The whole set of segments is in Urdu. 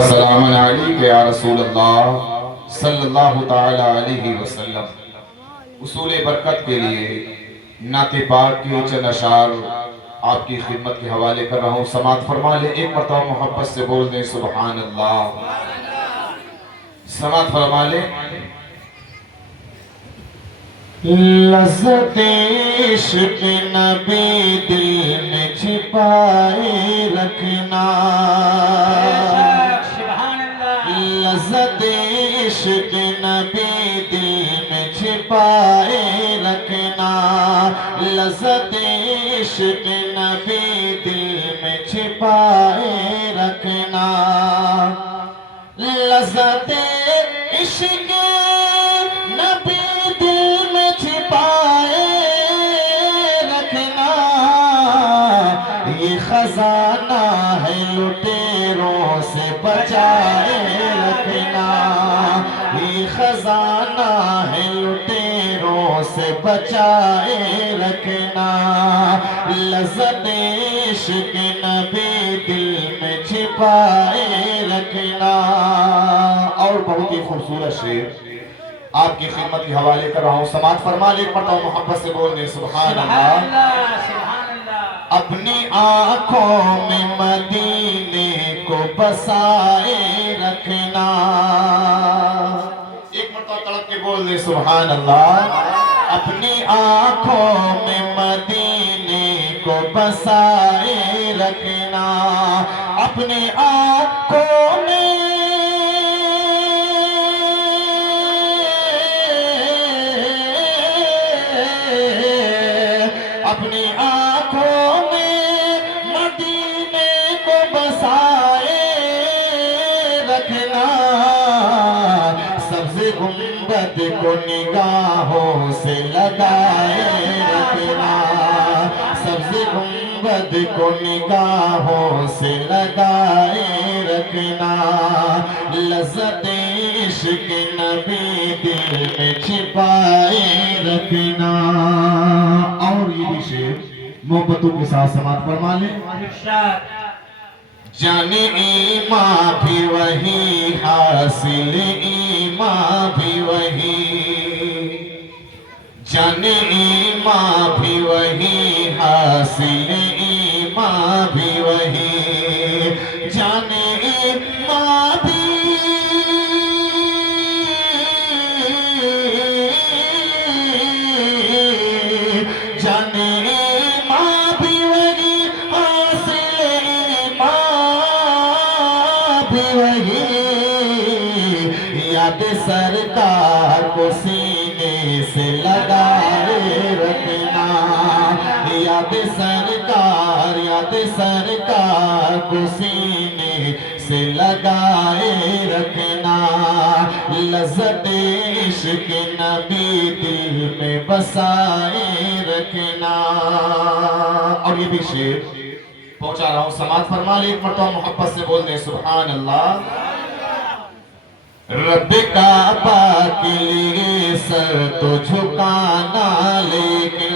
السلام علیکم یا رسول اللہ صلی اللہ تعالی علیہ وسلم۔ اصول برکت کے لیے نعت پاک کے چند اشعار آپ کی خدمت کے حوالے کر رہا ہوں، سماعت فرما لیں۔ ایک مرتبہ محبت سے بول دیں سبحان اللہ۔ سماعت فرما لیں۔ لذت عشق نبی دل میں چھپائے رکھنا، لذت عشق نبی دل میں چھپائے رکھنا، لذت عشق نبی دل میں چھپائے رکھنا، لذت عشق نبی دل میں چھپائے رکھنا، یہ خزانہ ہے لٹیروں سے بچائے رکھنا، یہ خزانہ ہے لٹیروں سے بچائے رکھنا، لذت عشق نبی دل میں چھپائے رکھنا۔ اور بہت ہی خوبصورت شعر آپ کی خدمت کے حوالے کر رہا ہوں، سماعت فرما لیں۔ ایک مرتبہ محبت سے بول دیں سبحان اللہ۔ اپنی آنکھوں میں مدینے کو بسائے رکھنا، ایک مرتبہ تڑپ کے بول دیں سبحان اللہ۔ اپنی آنکھوں میں مدینے کو بسائے رکھنا، اپنی آنکھوں میں اپنی آنکھوں میں مدینے کو بسائے رکھنا، سبز گنبد کو نگاہوں سے لگائے رکھنا، سبز گنبد کو نگاہوں سے لگائے رکھنا، لذت عشق نبی دل میں چھپائے رکھنا۔ اور یہ بھی شعر محبتوں کے ساتھ سماعت فرما لیں۔ جان ایمان بھی وہی، حاصل ایمان بھی وہی، جان ایمان بھی وہی، حاصل ایمان بھی وہی، جان ایمان بھی یاد سرکار کو سینے سے لگائے رکھنا، یاد سرکار کو سینے سے لگائے رکھنا، لذت عشق نبی دل میں بسائے رکھنا۔ اور یہ بھی شعر پہنچا رہا ہوں، سماعت فرما لیں۔ ایک مرتبہ محبت سے بول دیں سبحان اللہ۔ رب کعبہ کے لیے سر تو جھکانا، لیکن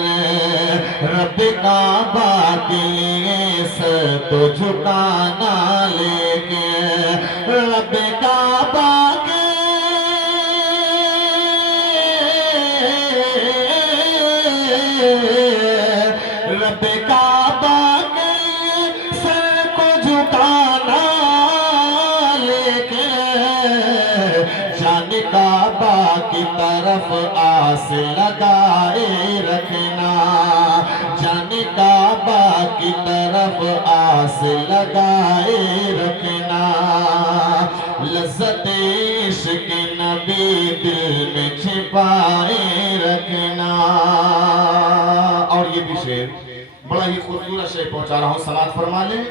رب کعبہ کے لیے سر تو جھکانا، لیکن رب کعبہ کے رب کعبہ کے سر کو جھکانا، لیکن جان کعبہ کی طرف آس لگائے رکھنا، جان کعبہ کی طرف آس لگائے رکھنا، لذت عشق نبی دل میں چھپائے رکھنا۔ اور یہ بھی شعر بڑا ہی خوبصورت شعر پہنچا رہا ہوں، سماعت فرما لیں۔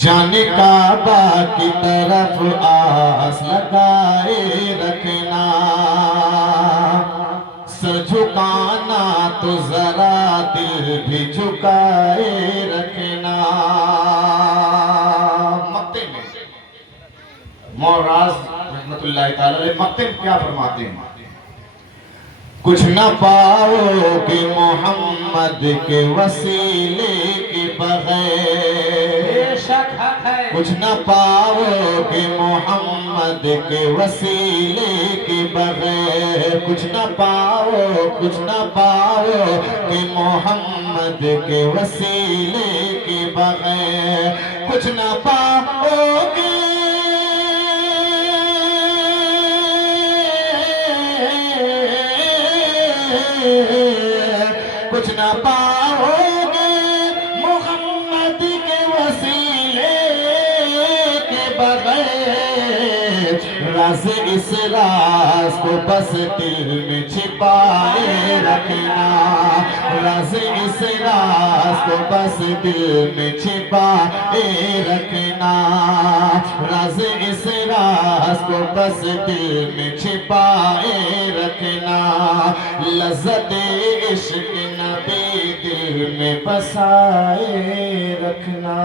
جان کعبہ کی طرف آس لگائے رکھنا، سر جھکانا تو ذرا دل بھی جھکائے رکھنا۔ مکتے میں موراز رحمت اللہ تعالی مکتے میں کیا فرماتے ہیں؟ کچھ نہ پاؤ گے محمد کے وسیلے کے بغیر، کچھ نہ پاؤ گے محمد کے وسیلے کے بغیر، کچھ نہ پاؤ گے محمد کے وسیلے کے بغیر، کچھ نہ پاؤ گے کچھ نہ پاؤ گے محمد کے وسیلے کے بغیر، راز اس راز کو بس دل میں چھپائے رکھنا، راز اس راز کو بس دل میں چھپائے رکھنا، راز اس راز کو بس دل میں چھپائے رکھنا، لذت عشق نبی دل میں بسائے رکھنا۔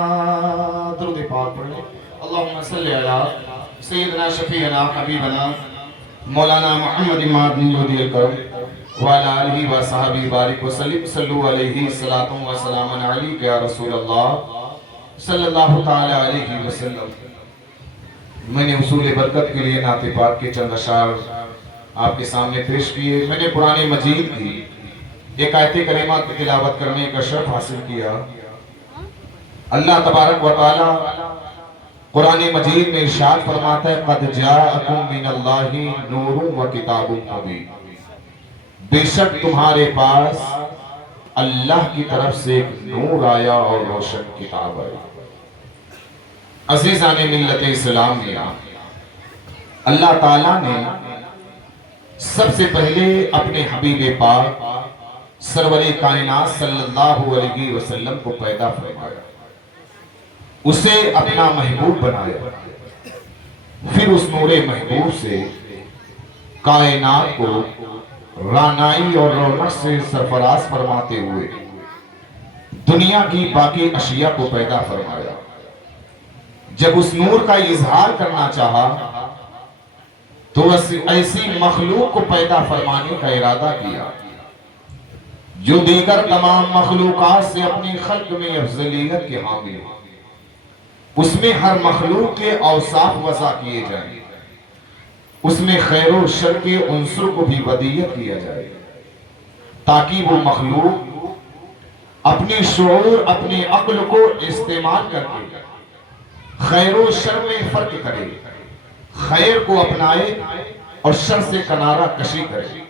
درود پاک پڑھ لیں۔ اللہم صلی علی سیدنا شفیعنا حبیبنا مولانا محمد مادنی لودی الکرم وعلی آلہ وصحبہ بارک وسلم، صلو علیہ الصلاۃ والسلام علیک یا رسول اللہ صلی اللہ تعالی علیہ وسلم۔ میں نے حصول برکت کے لیے نعت پاک کے چند اشعار آپ کے سامنے پیش کیے۔ میں نے قرآن مجید کی ایک آیت کریمہ کی تلاوت کرنے کا شرف حاصل کیا۔ اللہ تبارک و تعالی قرآن مجید میں ارشاد فرماتا ہے قد جاءکم من اللہ نور و کتاب مبین، بے شک تمہارے پاس اللہ کی طرف سے ایک نور آیا اور روشن کتاب آئی۔ عزیزان ملت اسلام میں اللہ تعالیٰ نے سب سے پہلے اپنے حبیب پاک سرور کائنات صلی اللہ علیہ وسلم کو پیدا فرمایا، اسے اپنا محبوب بنایا، پھر اس نور محبوب سے کائنات کو رانائی اور رونق سے سرفراز فرماتے ہوئے دنیا کی باقی اشیاء کو پیدا فرمایا۔ جب اس نور کا اظہار کرنا چاہا تو ایسی مخلوق کو پیدا فرمانے کا ارادہ کیا جو دیگر تمام مخلوقات سے اپنی خلق میں افضلیت کے حامل ہو، اس میں ہر مخلوق کے اوصاف وضع کیے جائیں، اس میں خیر و شر کے عنصر کو بھی ودیت کیا جائے، تاکہ وہ مخلوق اپنی شعور اپنی عقل کو استعمال کر کے خیر و شر میں فرق کرے، خیر کو اپنائے اور شر سے کنارہ کشی کرے،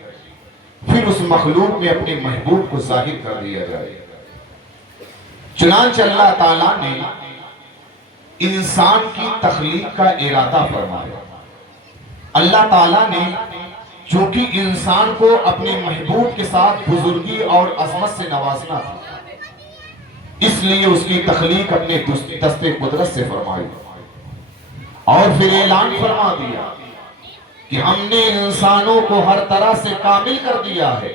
پھر اس مخلوق میں اپنے محبوب کو ظاہر کر دیا جائے۔ چنانچہ اللہ تعالیٰ نے انسان کی تخلیق کا ارادہ فرمایا۔ اللہ تعالیٰ نے چونکہ انسان کو اپنے محبوب کے ساتھ بزرگی اور عظمت سے نوازنا تھا، اس لیے اس کی تخلیق اپنے دست قدرت سے فرمائی اور پھر اعلان فرما دیا کہ ہم نے انسانوں کو ہر طرح سے کامل کر دیا ہے،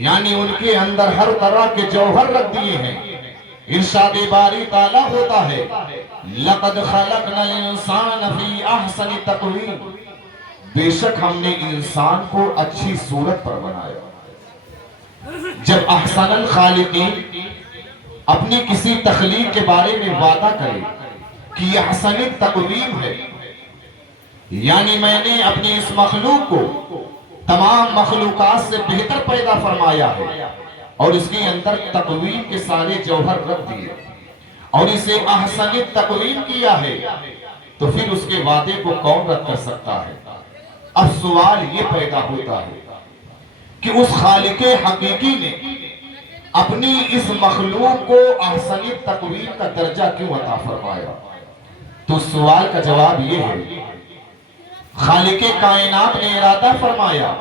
یعنی ان کے اندر ہر طرح کے جوہر رکھ دیے ہیں۔ ارشاد باری تعالیٰ ہوتا ہے لَقَدْ خَلَقْنَا الْإِنسَانَ فِي أَحْسَنِ تَقْوِيمٍ، بے شک ہم نے انسان کو اچھی صورت پر بنایا۔ جب احسن الخالقین اپنی کسی تخلیق کے بارے میں وعدہ کرے کہ یہ احسن تقویم ہے، یعنی میں نے اپنی اس مخلوق کو تمام مخلوقات سے بہتر پیدا فرمایا ہے اور اس کے اندر تقویم کے سارے جوہر رکھ دیے اور اسے احسن تقویم کیا ہے، تو پھر اس کے وعدے کو کون رد کر سکتا ہے؟ اب سوال یہ پیدا ہوتا ہے کہ اس خالق حقیقی نے اپنی اس مخلوق کو احسن تقویم کا درجہ کیوں عطا فرمایا؟ تو سوال کا جواب یہ ہے خالق کائنات نے ارادہ فرمایا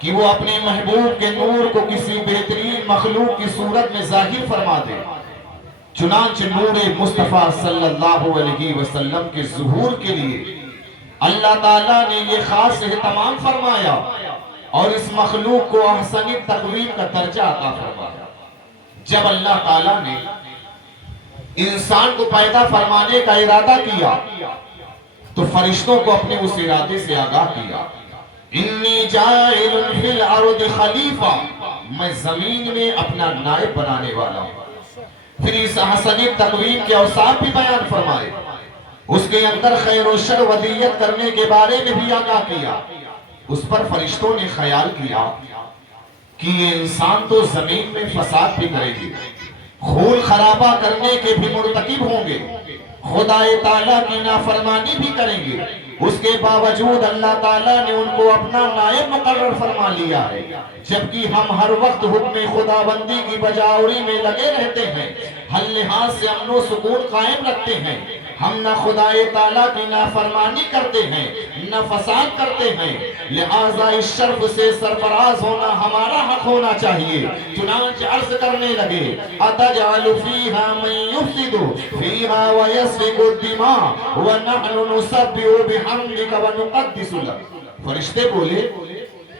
کہ وہ اپنے محبوب کے نور کو کسی بہترین مخلوق کی صورت میں ظاہر فرما دے۔ چنانچہ نور مصطفیٰ صلی اللہ علیہ وسلم کے ظہور کے لیے اللہ تعالیٰ نے یہ خاص اہتمام فرمایا اور اس مخلوق کو احسن تقویم کا درجہ عطا فرمایا۔ جب اللہ تعالیٰ نے انسان کو پیدا فرمانے کا ارادہ کیا تو فرشتوں کو اپنے اس ارادے سے آگاہ کیا، انی جائل فی الارض خلیفہ، میں زمین میں اپنا نائب بنانے والا ہوں۔ پھر اس حسنی تقویم کے اوصاف بھی بیان فرمائے، اس کے اندر خیر و شر ودیت کرنے کے بارے میں بھی آگاہ کیا۔ اس پر فرشتوں نے خیال کیا کہ یہ انسان تو زمین میں فساد بھی کریں گے، خون خرابہ کرنے کے بھی مرتکب ہوں گے، خدا تعالیٰ کی نافرمانی بھی کریں گے، اس کے باوجود اللہ تعالیٰ نے ان کو اپنا نائب مقرر فرما لیا ہے، جبکہ ہم ہر وقت حکم خداوندی کی بجاوری میں لگے رہتے ہیں، ہر لحاظ سے امن و سکون قائم رکھتے ہیں، ہم نہ خدا تعالیٰ کی نافرمانی کرتے ہیں نہ فساد کرتے ہیں، لہٰذا اس شرف سے سرفراز ہونا ہمارا حق ہونا چاہیے۔ چنانچہ عرض کرنے لگے أَتَجْعَلُ فِيهَا مَن يُفْسِدُ فِيهَا وَيَسْفِكُ الدِّمَاءَ وَنَحْنُ نُسَبِّحُ بِحَمْدِكَ وَنُقَدِّسُ لَكَ۔ فرشتے بولے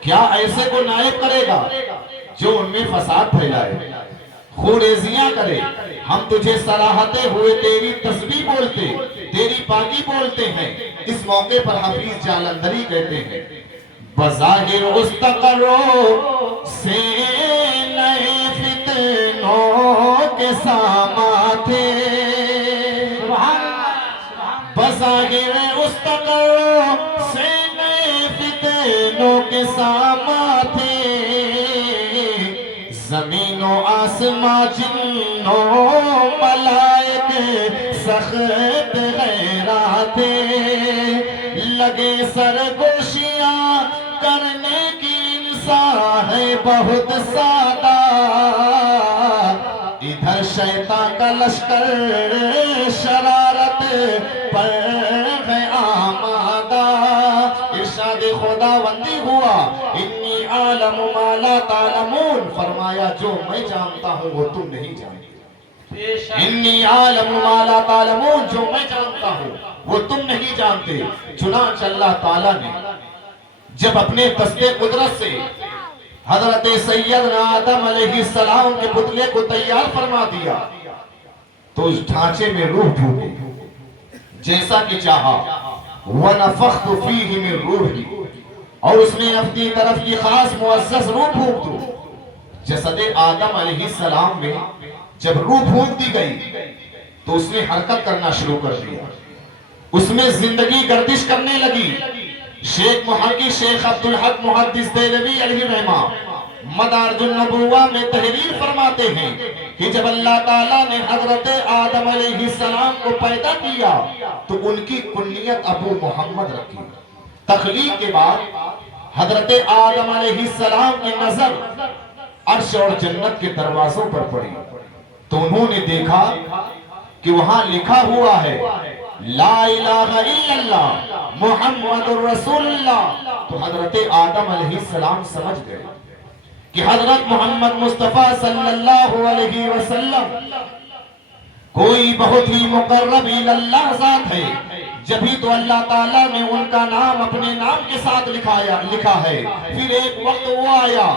کیا ایسے کو نائب کرے گا جو ان میں فساد پھیلائے، خوریزیاں کرے؟ ہم تجھے صلاحتے ہوئے تیری تسبیح بولتے، تیری پاکی بولتے ہیں۔ اس موقع پر حفیظ جالندری کہتے ہیں بظاہر استقرو سے نئے فتنوں کے ساما تھے، بظاہر استقرو سے نئے فتنوں کے ساما تھے، زمین و آسماں جنوں ملائک سخت غیرات، لگے سرگوشیاں کرنے کی انسان ہے بہت سادہ، ادھر شیطان کا لشکر شرارت پر ہے آمادہ۔ ارشاد خداوندی ہوا انی عالم ما لا تعلمون، فرمایا جو میں جانتا ہوں وہ تم نہیں جانتے۔ انی عالم ما لا تعلمون، جو میں جانتا ہوں وہ تم نہیں جانتے۔ چنانچہ اللہ تعالیٰ نے جب اپنے دست قدرت سے حضرت سیدنا آدم علیہ السلام کے پتلے کو تیار فرما دیا تو اس ڈھانچے میں روح پھوٹی جیسا کہ چاہا، وَنَفَخْتُ فِيهِ مِن رُوحِي، اور اس نے اپنی طرف کی خاص معزز روح پھونک دو۔ جسد آدم علیہ السلام میں جب روح پھونک دی گئی تو اس نے حرکت کرنا شروع کر دیا، اس میں زندگی گردش کرنے لگی۔ شیخ محقق شیخ عبدالحق محدث دہلوی علیہ رحمہ مدارج النبوہ میں تحریر فرماتے ہیں کہ جب اللہ تعالیٰ نے حضرت آدم علیہ السلام کو پیدا کیا تو ان کی کنیت ابو محمد رکھی۔ تخلیق کے بعد حضرت آدم علیہ السلام کی نظر عرش اور جنت کے دروازوں پر پڑی تو انہوں نے دیکھا کہ وہاں لکھا ہوا ہے لا الہ الا اللہ محمد الرسول اللہ۔ تو حضرت آدم علیہ السلام سمجھ گئے کہ حضرت محمد مصطفیٰ صلی اللہ علیہ وسلم کوئی بہت ہی مقرب اللہ ذات ہے، جبھی تو اللہ تعالیٰ نے ان کا نام اپنے نام کے ساتھ لکھا ہے۔ پھر ایک وقت وہ آیا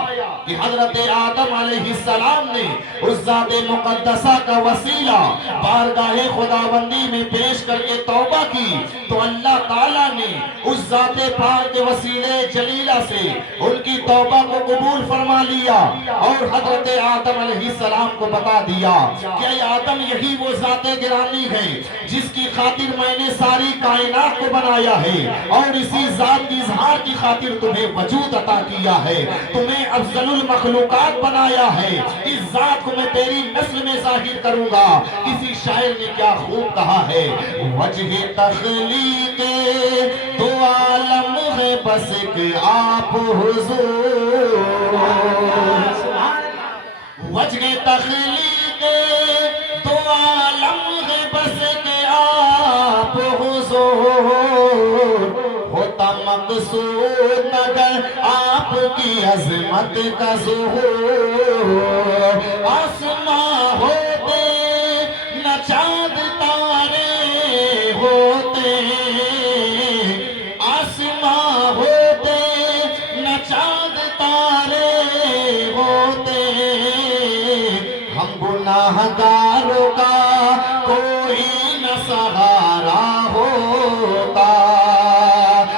کہ حضرت آدم علیہ السلام نے اس ذات مقدسہ کا وسیلہ بارگاہ خداوندی میں پیش کر کے توبہ کی تو اللہ تعالیٰ نے اس ذات پاک کے وسیلے جلیلہ سے ان کی توبہ کو قبول فرما لیا اور حضرت آدم علیہ السلام کو بتا دیا کہ اے آدم یہی وہ ذات گرامی ہے جس کی خاطر میں نے ساری کائنات کو بنایا ہے اور اسی ذات کی اظہار کی خاطر تمہیں وجود عطا کیا ہے، تمہیں افضل المخلوقات بنایا ہے، اس ذات کو میں تیری نسل میں ظاہر کروں گا۔ کسی شاعر نے کیا خوب کہا ہے وجہ تخلیق دو عالم ہے بس کہ آپ حضور، وجہ تخلیق دو عالم ہے بس کہ آپ حضور، ہوتا مقصود مگر آپ کی عظمت کا ظہور، آسماں ہوتے نہ چاند تارے ہوتے، آسماں ہوتے نہ چاند تارے ہوتے، ہم گناہگاروں کا کوئی نہ سہارا ہوتا۔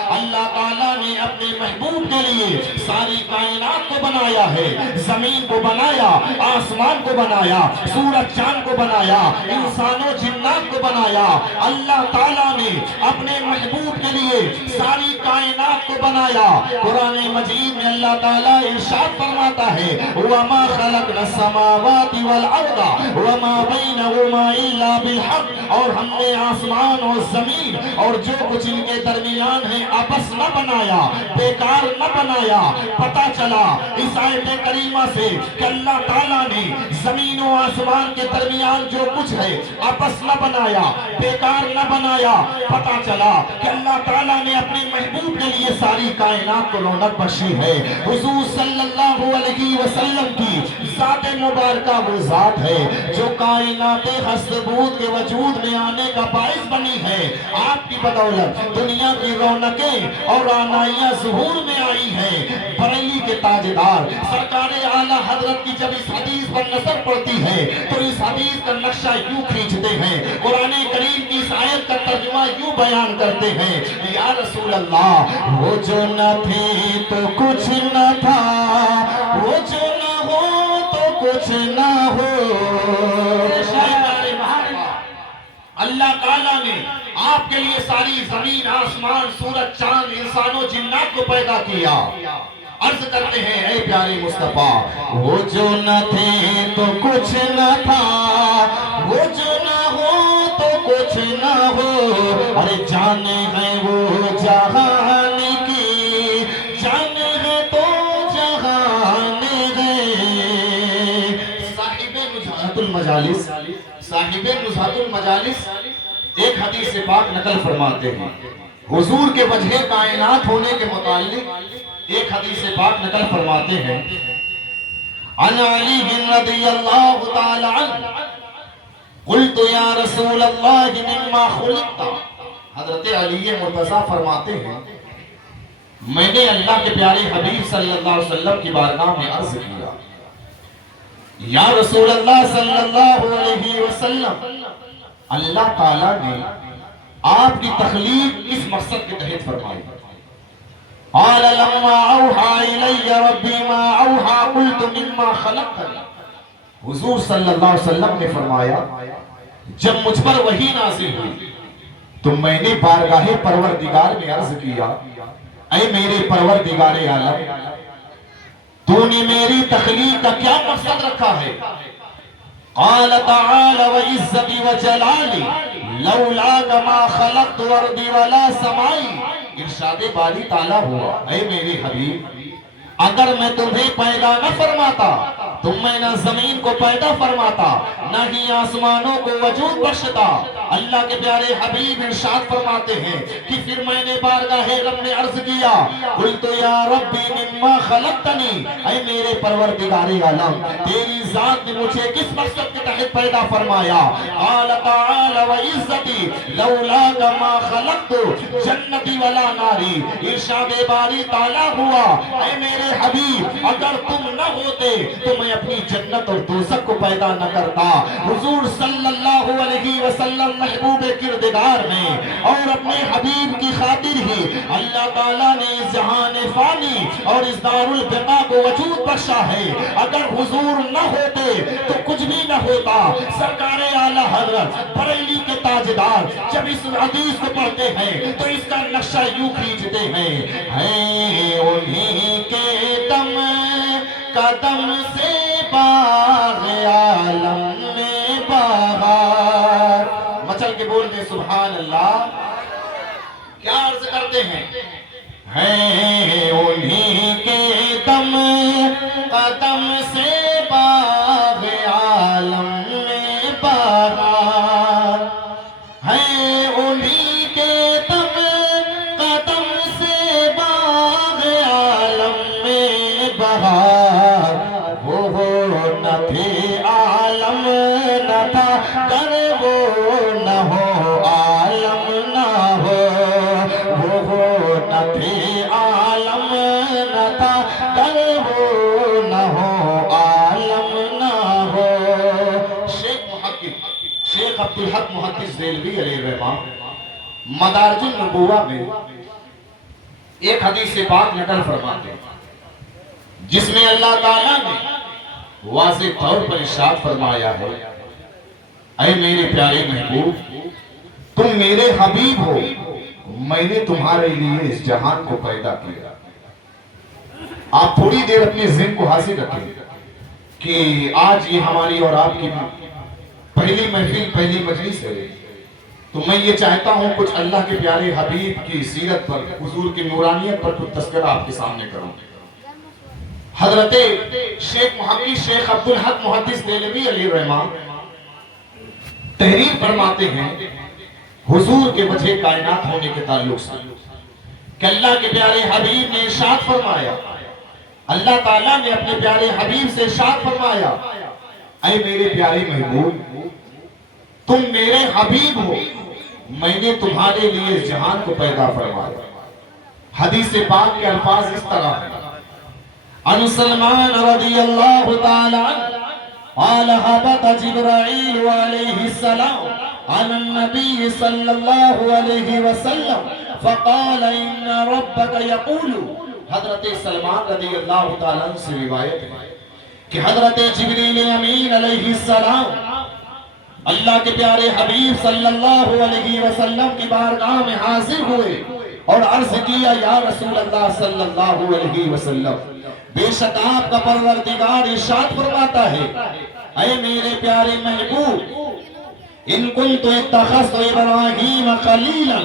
اللہ تعالیٰ نے اپنے محبوب کے لیے ساری کائنات کو بنایا ہے، زمین کو بنایا، آسمان کو بنایا، سورج چاند کو بنایا، انسانوں جنات کو بنایا۔ اللہ تعالیٰ نے اپنے محبوب کے لیے ساری کائنات کو بنایا۔ قرآن مجید میں اللہ تعالیٰ ارشاد فرماتا ہے وَمَا خَلَقْنَا السَّمَاوَاتِ وَالْأَرْضَ وَمَا بَيْنَهُمَا إِلَّا بِالْحَقِّ، اور ہم نے آسمان اور زمین اور جو کچھ ان کے درمیان ہے آپس نہ بنایا، بیکار نہ بنایا۔ پتہ چلا اس آیت کریمہ سے کہ اللہ تعالیٰ نے زمین و آسمان کے درمیان جو کچھ ہے آپس نہ بنایا، بیکار نہ بنایا۔ پتہ چلا کہ اللہ تعالیٰ نے اپنے محبوب کے لیے ساری کائنات کو رونق بخشی ہے۔ حضور صلی اللہ علیہ وسلم کی ذات مبارکہ وہ ذات ہے جو کائنات ہست بود کے وجود میں آنے کا باعث بنی ہے۔ آپ کی بدولت دنیا کی رونقیں اور آنائیاں ظہور میں آئی ہیں۔ بریلی کے تاجدار سرکار اعلیٰ حضرت کی جب اس حدیث پر نظر پڑتی ہے تو اس حدیث کا نقشہ یوں کھینچتے ہیں، قرآن کریم کی اس آیت کا ترجمہ یوں بیان کرتے ہیں یا رسول اللہ وہ جو نہ تھے تو کچھ نہ تھا، وہ جو نہ ہو تو کچھ نہ ہو۔ اللہ تعالیٰ نے آپ کے لیے ساری زمین، آسمان، سورج، چاند، انسانوں جنات کو پیدا کیا۔ عرض کرتے ہیں اے پیارے مصطفیٰ وہ جو نہ تھے تو کچھ نہ تھا، وہ جو نہ ہو تو کچھ نہ ہو۔ ارے جانے ہیں وہ جہان کی، جانے ہے تو جہان ہے۔ صاحب نزہت المجالس، صاحب نزہت المجالس ایک حدیث پاک نقل فرماتے ہیں حضور کے وجہ کائنات ہونے کے متعلق۔ ایک حدیث پاک نقل فرماتے ہیں عن علی رضی اللہ تعالی عنہ قلت یا رسول اللہ مما خلقت، حضرت علی مرتضیٰ فرماتے ہیں میں نے اللہ کے پیارے حبیب صلی اللہ علیہ وسلم کی بارگاہ میں عرض کیا یا رسول اللہ صلی اللہ علیہ وسلم اللہ تعالیٰ نے آپ کی تخلیق اس مقصد کے تحت فرمائی۔ قال لما اوحى الي ربي ما اوحى قلت مما خلقتني، حضور صلی اللہ علیہ وسلم نے فرمایا جب مجھ پر وحی نازل ہوئی تو میں نے بارگاہ پروردگار میں عرض کیا اے میرے پروردگار عالم تو نے میری تخلیق کا کیا مقصد رکھا ہے؟ قال تعالى وعزتي وجلالي لولاك ما خلقت ارضي ولا سمائي، ارشاد باری تعالیٰ ہوا اے میرے حبیب اگر میں تمہیں پیدا نہ فرماتا تم میں نہ زمین کو پیدا فرماتا نہ ہی آسمانوں کو وجود بخشتا۔ اللہ کے پیارے حبیب ارشاد فرماتے ہیں کہ پھر میں نے بارگاہ رب میں عرض کیا قلت یا ربی مما خلقتنی، اے میرے پروردگار عالم تیری ذات نے مجھے کس مقصد کے تحت پیدا فرمایا؟ قال تعالی وعزتی لولاک ما خلقت جنتی ولا ناری، ارشاد باری تعالیٰ ہوا اے میرے حبیب اگر تم نہ ہوتے تو میں اپنی جنت اور دوزخ کو پیدا نہ کرتا۔ حضور صلی اللہ علیہ وسلم محبوب کردگار ہیں اور اپنے حبیب کی خاطر ہی اللہ تعالیٰ نے اس جہان فانی اور اس دار البقاء کو وجود بخشا ہے۔ اگر حضور نہ ہوتے تو کچھ بھی نہ ہوتا۔ سرکار اعلیٰ حضرت بریلی کے تاجدار جب اس حدیث کو پڑھتے ہیں تو اس کا نقشہ یوں کھینچتے ہیں انہی کے دم قدم سے باغ عالم میں بہار، مچل کے بول دے سبحان اللہ۔ کیا عرض کرتے ہیں انہی کے دم قدم سے باغ عالم میں بہار، انہی کے دم قدم سے باغ عالم میں بہار، وہ نہ تھے عالم نہ تھا گر وہ نہ ہو عالم نہ ہو، وہ نہ تھے عالم نہ تھا گر وہ نہ ہو عالم نہ ہو۔ شیخ عبدالحق محدث دہلوی علیہ الرحمہ مدارج النبوہ میں ایک حدیث پاک نقل فرماتے ہیں جس میں اللہ تعالیٰ نے واضح طور پر ارشاد فرمایا ہے، اے میرے پیارے محبوب، تم میرے حبیب ہو، میں نے تمہارے لیے اس جہان کو پیدا کیا۔ آپ تھوڑی دیر اپنے ذہن کو حاصل رکھیں کہ آج یہ ہماری اور آپ کی پہلی محفل، پہلی مجلس ہے، تو میں یہ چاہتا ہوں کچھ اللہ کے پیارے حبیب کی سیرت پر، حضور کی نورانیت پر کچھ تذکرہ آپ کے سامنے کروں۔ حضرت شیخ محقق شیخ عبدالحق محدث دہلوی علیہ الرحمہ تحریر فرماتے ہیں حضور کے وجہ کائنات ہونے کے تعلق سے کہ اللہ کے پیارے حبیب نے ارشاد فرمایا، اللہ تعالیٰ نے اپنے پیارے حبیب سے ارشاد فرمایا، اے میرے پیارے محبوب، تم میرے حبیب ہو، میں نے تمہارے لیے اس جہان کو پیدا فرمایا۔ حدیث پاک کے الفاظ اس طرح ہیں، عن سلمان رضی اللہ تعالیٰ قال هبط جبرائیل علیہ السلام على النبي صلى الله عليه وسلم فقال ان ربك يقول۔ حضرت سلمان رضی اللہ تعالیٰ عنہ سے روایت ہے کہ حضرت جبریل امین علیہ السلام اللہ کے پیارے حبیب صلی اللہ علیہ وسلم کی بارگاہ میں حاضر ہوئے اور عرض کیا، یا رسول اللہ صلی اللہ علیہ وسلم، بے شک آپ کا پروردگار ارشاد فرماتا ہے، اے میرے پیارے محبوب، ان کنت اتخذت ابراہیم خلیلا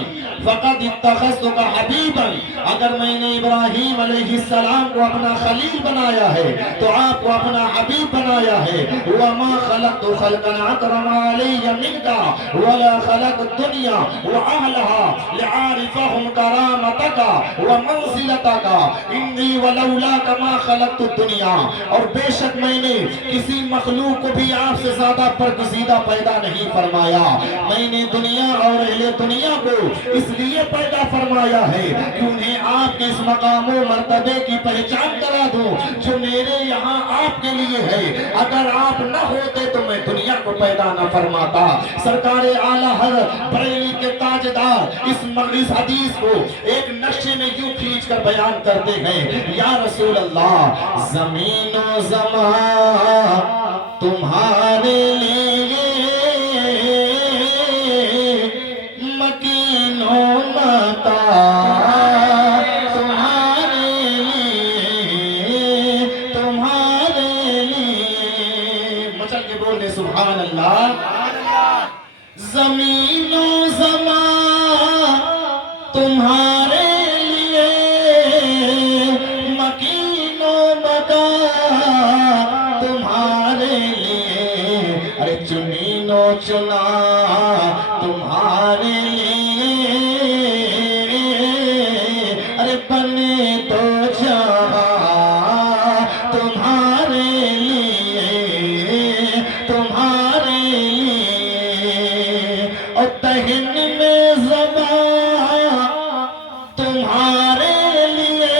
فقد اتخذتک حبیبا، اگر میں نے ابراہیم علیہ السلام کو اپنا خلیل بنایا ہے تو آپ کو اپنا حبیب بنایا ہے۔ وما خلقت خلقا اکرم علی منک ولا خلقت الدنیا واہلها لعارفهم کرامتک ومنزلتک انی ولولاک ما خلقت الدنیا، اور بے شک میں نے کسی مخلوق کو بھی آپ سے زیادہ برگزیدہ پیدا نہیں فرمایا، میں نے دنیا اور اہل دنیا کو اس لیے پیدا فرمایا ہے کہ انہیں آپ کے اس مقام و مرتبے کی پہچان کرا دوں جو میرے یہاں آپ کے لیے ہے۔ اگر آپ نہ ہوتے تو میں دنیا کو پیدا نہ فرماتا۔ سرکار اعلیٰ حضرت بریلی کے تاجدار اس حدیث کو ایک نقشے میں یوں کھینچ کر بیان کرتے ہیں، یا رسول اللہ، زمین و زمان تمہارے لیے مکین و متا تمہارے لیے مچل کے بولے سبحان اللہ۔ زمین و زمان تمہارے لیے مکین و متا تمہارے لیے، ارے چنین و چنا تمہارے لیے، ارے بنے تو جہاں تمہارے لیے، تمہارے لیے، اور دہن میں زبان تمہارے لیے،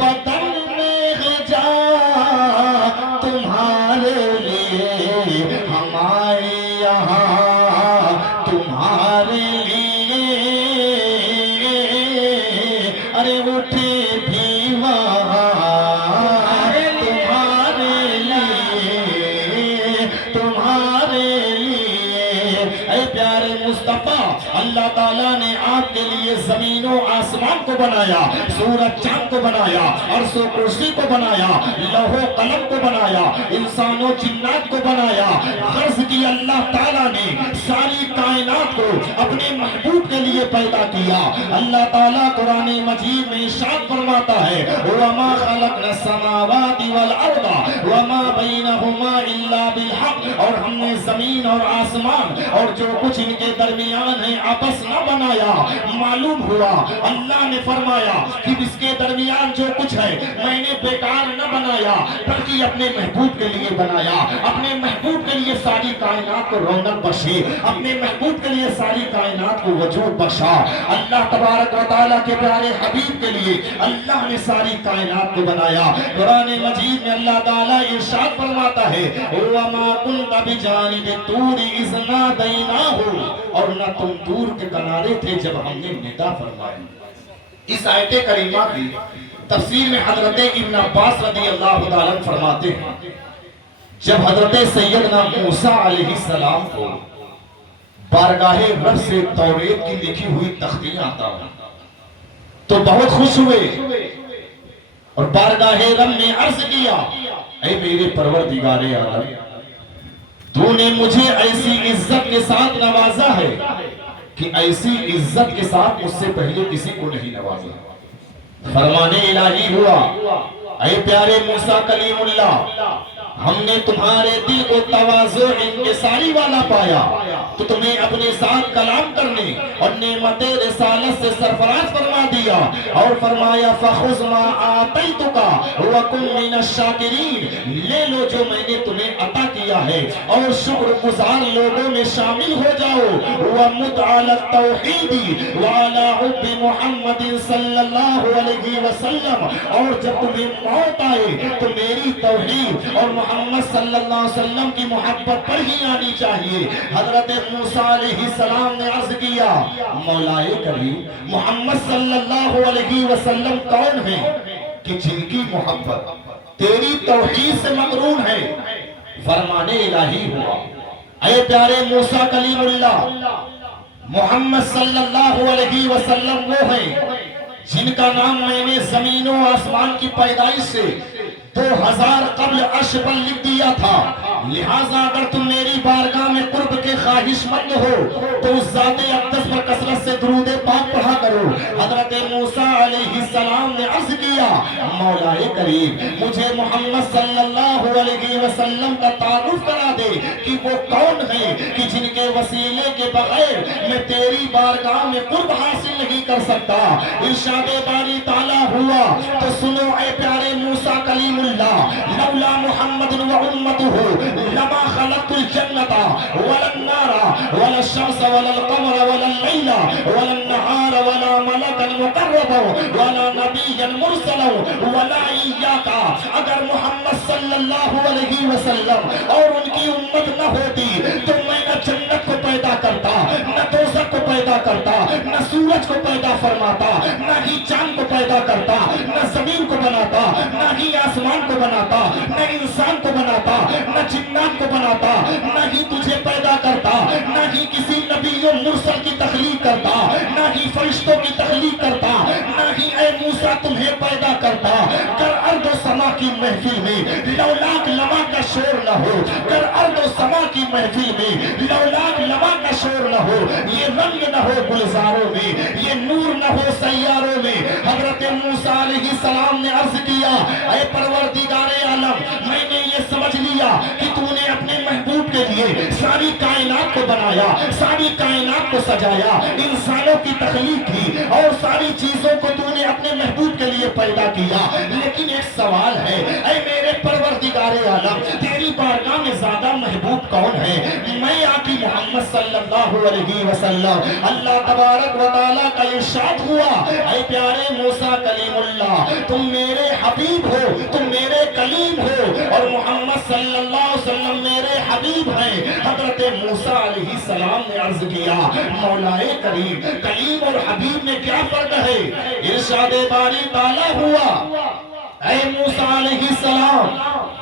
بدن میں جان تمہارے لیے، ہمارے یہاں تمہارے لیے، ارے اٹھے بھی وہاں تمہارے لیے، تمہارے لیے۔ اے پیارے مصطفیٰ، اللہ تعالیٰ نے آپ کے لیے زمین و آسمان کو بنایا، سورج چاند کو بنایا، عرش و کرسی کو بنایا، لوح و قلم کو بنایا، انسان و جنات کو بنایا۔ غرض کی اللہ تعالیٰ نے ساری کائنات کو اپنے محبوب کے لیے پیدا کیا۔ اللہ تعالیٰ قرآن مجید میں ارشاد فرماتا ہے، وَمَا خَلَقْنَا السَّمَاوَاتِ وَالْأَرْضَ وَمَا بَيْنَهُمَا إِلَّا بِالْحَقِّ، اور ہم نے زمین اور آسمان اور جو کچھ ان کے درمیان ہے آپس نہ بنایا۔ معلوم ہوا اللہ نے فرمایا کہ اس کے درمیان جو کچھ ہے میں نے بیکار نہ بنایا بلکہ اپنے محبوب کے لیے بنایا، اپنے محبوب کے لیے ساری کائنات کو رونق بخشی، اپنے محبوب کے لیے ساری کائنات کو وجود بخشا۔ اللہ تبارک و تعالیٰ کے پیارے حبیب کے لیے اللہ نے ساری کائنات کو بنایا۔ قرآن مجید میں اللہ تعالیٰ ارشاد فرماتا ہے، وَمَا كُنْتَ بِجَانِبِ الطُّورِ إِذْ نَادَيْنَاهُ، اور نہ تم دور کے کنارے تھے جب ہم نے ندا فرمائی۔ اس آیت کریمہ کی تفسیر میں حضرت ابن عباس رضی اللہ تعالیٰ عنہ فرماتے ہیں جب حضرت سیدنا موسیٰ علیہ السلام کو بارگاہ رب سے توریت کی لکھی ہوئی تختیاں عطا تو بہت خوش ہوئے اور بارگاہ رب نے عرض کیا اے میرے پروردگار عالم تو نے مجھے ایسی عزت کے ساتھ نوازا ہے کہ ایسی عزت کے ساتھ مجھ سے پہلے کسی کو نہیں نوازا۔ فرمان الہی ہوا اے پیارے موسیٰ کلیم اللہ ہم نے تمہارے دل کو تواضع انکساری والا پایا تو تمہیں اپنے ساتھ کلام کرنے اور نعمت رسالت سے سرفراز فرما دیا اور فرمایا فَخُذْ مَا آتَيْتُكَ وَكُنْ مِنَ الشَّاكِرِينَ لے لو جو میں نے تمہیں عطا کیا ہے اور شکر گزار لوگوں میں شامل ہو جاؤ وَمُدْ عَلَى التَّوْحِيدِ وَعَلَى حُبِّ مُحَمَّدٍ صلی اللہ علیہ وسلم اور جب تمہیں موت آئے تو میری توحید اور محمد صلی اللہ علیہ وسلم کی محبت پر ہی آنی چاہیے۔ حضرت موسیٰ علیہ السلام نے عرض کیا مولا کریم محمد صلی اللہ علیہ وسلم کون ہیں کہ جن کی محبت تیری توحید سے مقرون ہے؟ فرمان الہی ہوا اے پیارے موسیٰ کلیم اللہ محمد صلی اللہ علیہ وسلم وہ ہیں جن کا نام میں نے زمین و آسمان کی پیدائش سے 2000 قبل عرش پر لکھ دیا تھا، لہٰذا اگر تم میری بارگاہ میں قرب کے خواہش مند ہو تو اس ذات اقدس پر کثرت سے درود پاک پڑھا کرو۔ حضرت موسیٰ علیہ السلام نے عرض کیا مولا کریم مجھے محمد صلی اللہ علیہ وسلم کا تعارف کرا دے کہ وہ کون ہیں کہ جن کے وسیلے کے بغیر میں تیری بارگاہ میں قرب حاصل نہیں کر سکتا۔ ارشاد باری تعالیٰ ہوا تو سنو اے پیارے موسیٰ کلیم اللہ لولا محمد و امتہ لما خلقت الجنت ولا النار ولا الشمس ولا القمر ولا الليل ولا النهار ولا ملكا مقربا ولا نبيا مرسلا ولا إياك اگر محمد صلی اللہ علیہ وسلم اور ان کی امت نہ ہوتی تو میں نہ جنت کو پیدا کرتا نہ دوزخ کو پیدا کرتا نہ سورج کو پیدا فرماتا نہ ہی چاند کو پیدا کرتا نہ زمین کو بناتا نہ ہی آسمان کو بناتا نہ انسان کو بناتا نہ جنات کو بناتا نہ ہی تجھے پیدا کرتا نہ ہی کسی نبی و مرسل کی تخلیق کرتا نہ ہی فرشتوں کی تخلیق کرتا نہ ہی اے موسیٰ تمہیں پیدا کرتا۔ کر ارض و سما کی محفل میں لولاک لما کا شور نہ ہو، کر ارض و سما کی محفل میں لولاک لما کا شور نہ ہو، یہ رنگ نہ ہو گلزاروں میں، یہ نور نہ ہو سیاروں میں۔ حضرت موسیٰ علیہ السلام نے عرض کیا اے پروردگار عالم میں نے یہ سمجھ لیا کہ تو نے اپنے محبوب کے لیے ساری کائنات کو بنایا، ساری کائنات کو سجایا، انسانوں کی تخلیق کی اور ساری چیزوں کو تو نے اپنے محبوب کے لیے پیدا کیا، لیکن ایک سوال ہے اے میرے پروردگار عالم تیری بارگاہ میں زیادہ محبوب کون ہے؟ میں آقی محمد صلی اللہ علیہ وسلم۔ اللہ تبارک و تعالیٰ کا ارشاد ہوا اے پیارے موسیٰ کلیم اللہ تم میرے حبیب ہو، تم میرے کلیم ہو اور محمد صلی اللہ علیہ وسلم میرے حبیب ہیں۔ حضرت موسیٰ علیہ السلام نے عرض کیا مولا کریم کلیم اور حبیب میں کیا فرق ہے؟ ارشاد باری تعالیٰ ہوا اے موسیٰ علیہ السلام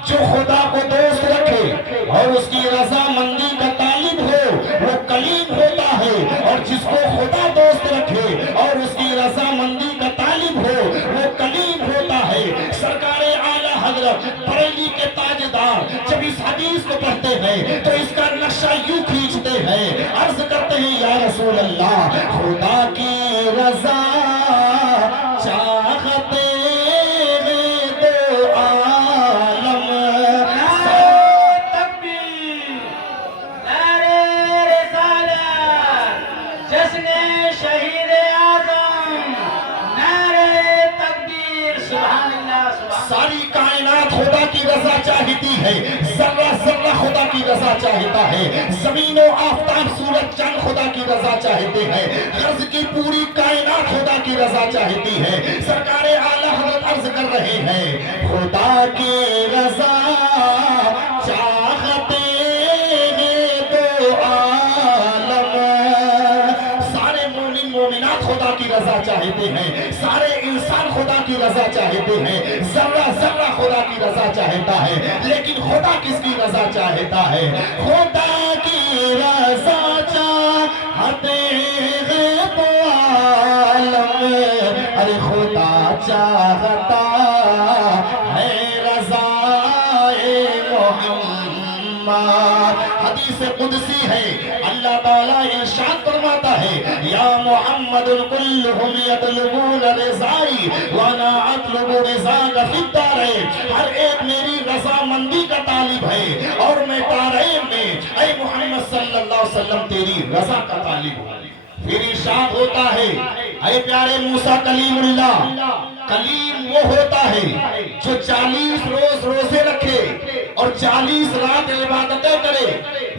جو خدا کو دوست رکھے اور اس کی رضا مندی کا طالب ہو وہ کلیم ہوتا ہے، اور جس کو خدا دوست رکھے اور اس کی رضا مندی کا طالب ہو وہ کلیم ہوتا ہے۔ سرکار اعلیٰ حضرت بریلی کے تاجدار جب اس حدیث کو پڑھتے ہیں تو اس کا نقشہ یوں کھینچتے ہیں، عرض کرتے ہیں یا رسول اللہ خدا کی رضا چاہتے ساری کائنات خدا کی رضا چاہتی ہے، ذرہ ذرہ خدا کی رضا چاہتا ہے، زمین و آفتاب سورج چاند خدا کی رضا چاہتے ہیں، غرض کی پوری کائنات خدا کی رضا چاہتی ہے۔ سرکار اعلیٰ حضرت عرض کر رہے ہیں خدا کی رضا چاہتے ہیں دو عالم، سارے مومن مومنات خدا کی رضا چاہتے ہیں، سارے انسان خدا کی رضا چاہتے ہیں، ذرہ ذرہ خدا کی رضا چاہتا ہے، لیکن خدا کس کی رضا چاہتا ہے؟ خدا کی رضا چاہتے ہیں تو عالم، ارے خدا چاہتا ہے رضائے محمد۔ حدیث قدسی ہے، اللہ تعالیٰ ارشاد فرماتا ہے یا محمد کلہم یطلبون رضائی وانا اطلب رضاک فی الدارین، ہر ایک میری رضا مندی کا طالب ہے اور میں دارین میں اے محمد صلی اللہ علیہ وسلم تیری رضا کا طالب ہوں۔ پھر ارشاد ہوتا ہے اے پیارے موسیٰ کلیم اللہ، کلیم وہ ہوتا ہے جو 40 روز روزے رکھے اور 40 رات عبادتیں کرے،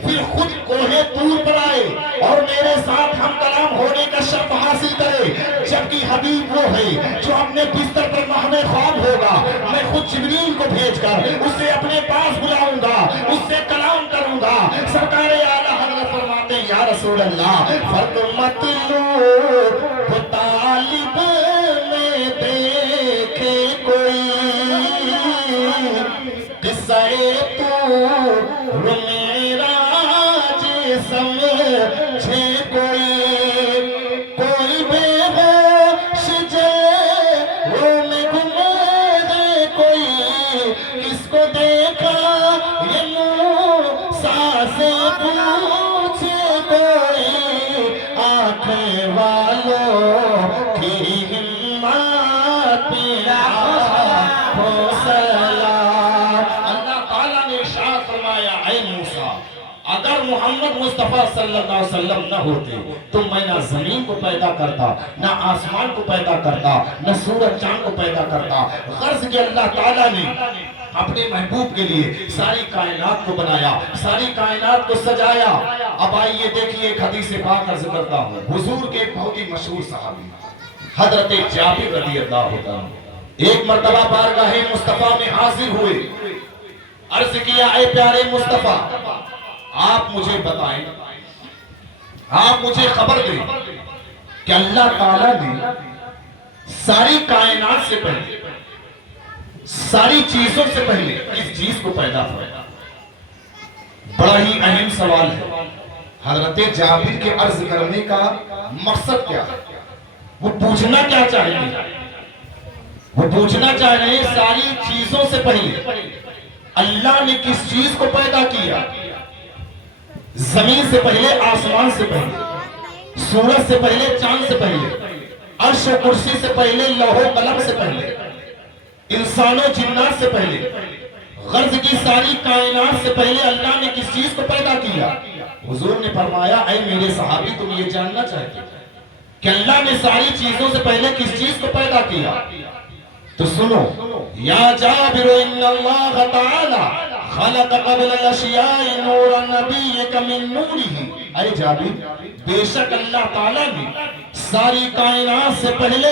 پھر خود کوہ طور پر آئے اور میرے ساتھ ہم کلام ہونے کا شرف حاصل کرے، جبکہ حبیب وہ ہے جو اپنے بستر پر محو خواب ہوگا، میں خود جبریل کو بھیج کر اسے اپنے پاس بلاؤں گا، اس سے کلام کروں گا۔ سرکار اعلیٰ حضرت فرماتے ہیں یا رسول اللہ، فرق مطلوب وہ طالب میں دیکھے کوئی، قصہ تو میرا سمجھے کوئی بے ہوش جے میں گھومے دے، کوئی کس کو دیکھا یہ موسیٰ سے پوچھے، کوئی آنکھیں والوں کی ہمت حوصلہ۔ اللہ تعالیٰ نے ارشاد فرمایا اے موسیٰ، اگر محمد مصطفیٰ صلی اللہ علیہ وسلم نہ ہوتے تو میں نہ زمین کو پیدا کرتا، نہ آسمان کو پیدا کرتا، نہ سورج چاند کو پیدا کرتا۔ غرض کہ اللہ تعالیٰ نے اپنے محبوب کے لیے ساری کائنات کو بنایا، ساری کائنات کو سجایا۔ اب آئیے دیکھیے ایک حدیث پاک عرض کرتا ہوں، حضور کے ایک بہت ہی مشہور صحابی حضرت جابر رضی اللہ عنہ ایک مرتبہ بارگاہ مصطفیٰ میں حاضر ہوئے، عرض کیا اے پیارے مصطفیٰ، آپ مجھے بتائیں، آپ مجھے خبر دیں کہ اللہ تعالیٰ نے ساری کائنات سے پہلے، ساری چیزوں سے پہلے کس چیز کو پیدا فرمایا؟ بڑا ہی اہم سوال ہے۔ حضرت جابر کے عرض کرنے کا مقصد کیا ہے؟ وہ پوچھنا کیا چاہتے ہیں؟ وہ پوچھنا چاہ رہے ہیں ساری چیزوں سے پہلے اللہ نے کس چیز کو پیدا کیا؟ زمین سے پہلے، آسمان سے پہلے، سورج سے پہلے، چاند سے پہلے، عرش و کرسی سے پہلے، لوح و قلم سے پہلے، انسان و جنات سے پہلے، غرض کی ساری کائنات سے پہلے اللہ نے کس چیز کو پیدا کیا؟ حضور نے فرمایا اے میرے صحابی، تم یہ جاننا چاہتے کہ اللہ نے ساری چیزوں سے پہلے کس چیز کو پیدا کیا؟ تو سنو، یا جابر ان اللہ تعالی خلق قبل الاشیاء نور نبیک من نورہ، اے جابر بے شک اللہ تعالیٰ نے ساری کائنات سے پہلے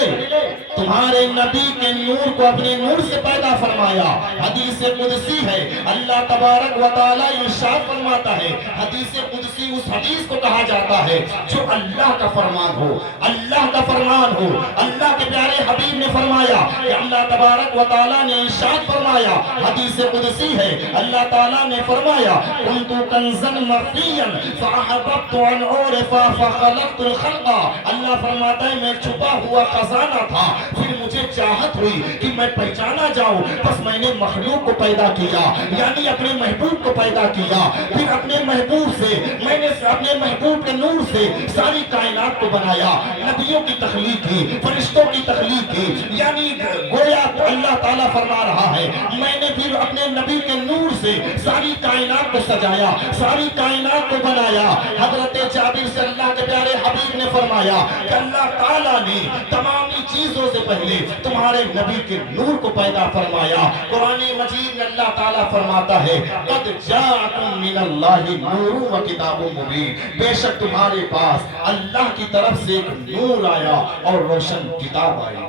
تمہارے نبی کے نور کو اپنے نور سے پیدا فرمایا۔ حدیث قدسی ہے، اللہ تبارک و تعالیٰ ارشاد فرماتا ہے، حدیث قدسی اس حدیث کو کہا جاتا ہے جو اللہ کا فرمان ہو، اللہ کا فرمان ہو۔ اللہ کے پیارے حبیب نے فرمایا کہ اللہ تبارک و تعالیٰ نے ارشاد فرمایا، حدیث قدسی ہے، اللہ تعالیٰ نے فرمایا کنت کنزا مخفیا فاحببت ان اعرف فخلقت الخلق، اللہ فرماتا ہے میں چھپا ہوا خزانہ تھا، پھر مجھے چاہت ہوئی کہ میں پہچانا جاؤں، بس میں نے مخلوق کو پیدا کیا، یعنی اپنے محبوب کو پیدا کیا، پھر اپنے محبوب سے میں نے اپنے محبوب کے نور سے ساری کائنات کو بنایا، نبیوں کی تخلیق کی، فرشتوں کی تخلیق کی، یعنی گویا اللہ تعالیٰ فرما رہا ہے میں نے پھر اپنے نبی کے نور سے ساری کائنات کو سجایا، ساری کائنات کو بنایا۔ حضرت جابر سے اللہ کے پیارے حبیب نے فرمایا کہ اللہ تعالیٰ نے تمامی چیزوں سے پہلے تمہارے نبی کے نور کو پیدا فرمایا۔ قرآن مجید میں اللہ تعالیٰ فرماتا ہے قد جاءکم من اللہ نور و کتاب مبین، بے شک تمہارے پاس اللہ کی طرف سے ایک نور آیا اور روشن کتاب آئی۔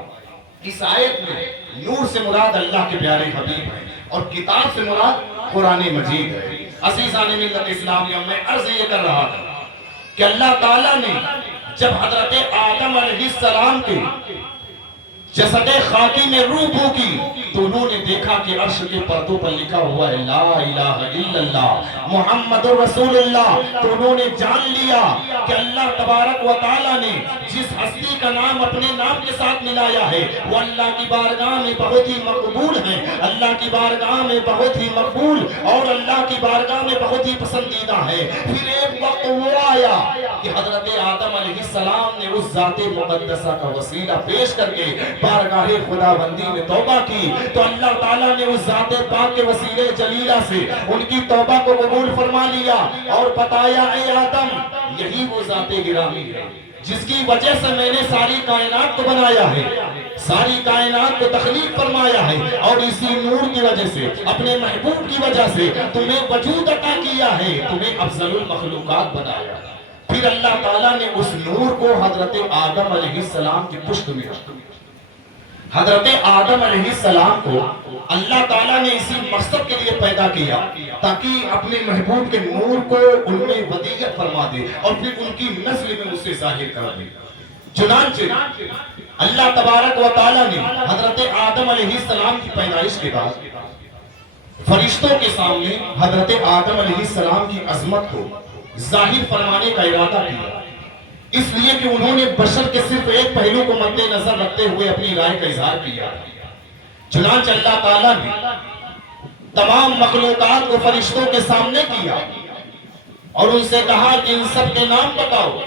اس آیت میں نور سے مراد اللہ کے پیارے حبیب ہے اور کتاب سے مراد قرآن مجید ہے۔ عزیزان ملت اسلامیہ میں عرض یہ کر رہا تھا کہ اللہ تعالیٰ نے جب حضرت آدم علیہ السلام کے جسد خاکی میں روح پھونکی تو انہوں نے دیکھا کہ عرش کے پردوں پر لکھا ہوا ہے لا الہ الا اللہ محمد رسول اللہ. تو انہوں نے جان لیا کہ اللہ تبارک و تعالیٰ نے جس ہستی کا نام اپنے نام کے ساتھ ملایا ہے وہ اللہ کی بارگاہ میں بہت ہی مقبول ہے, اللہ کی بارگاہ میں بہت ہی مقبول اور اللہ کی بارگاہ میں بہت ہی پسندیدہ ہے. پھر ایک وقت وہ آیا کہ حضرت آدم علیہ السلام نے اس ذات مقدسہ کا وسیلہ پیش کر کے بارگاہ خداوندی میں توبہ کی تو اللہ تعالیٰ نے اس ذات پاک کے وسیلے جلیلہ سے ان کی توبہ کو قبول فرما لیا اور بتایا اے آدم یہی وہ ذات گرامی ہے جس کی وجہ سے میں نے ساری کائنات کو بنایا ہے, ساری کائنات کو تخلیق فرمایا ہے اور اسی نور کی وجہ سے اپنے محبوب کی وجہ سے تمہیں وجود عطا کیا ہے, تمہیں افضل المخلوقات بنایا. پھر اللہ تعالیٰ نے اس نور کو حضرت آدم علیہ السلام کی پشت میں رکھا. حضرت آدم علیہ السلام کو اللہ تعالیٰ نے اسی مقصد کے لیے پیدا کیا تاکہ اپنے محبوب کے نور کو ان میں ودیعت فرما دے اور پھر ان کی نسل میں اسے ظاہر کر دے. چنانچہ اللہ تبارک و تعالیٰ نے حضرت آدم علیہ السلام کی پیدائش کے بعد فرشتوں کے سامنے حضرت آدم علیہ السلام کی عظمت کو ظاہر فرمانے کا ارادہ کیا, اس لیے کہ انہوں نے بشر کے صرف ایک پہلو کو مد نظر رکھتے ہوئے اپنی رائے کا اظہار کیا. چنانچہ اللہ تعالیٰ نے تمام مخلوقات کو فرشتوں کے سامنے کیا اور ان سے کہا کہ ان سب کے نام بتاؤ.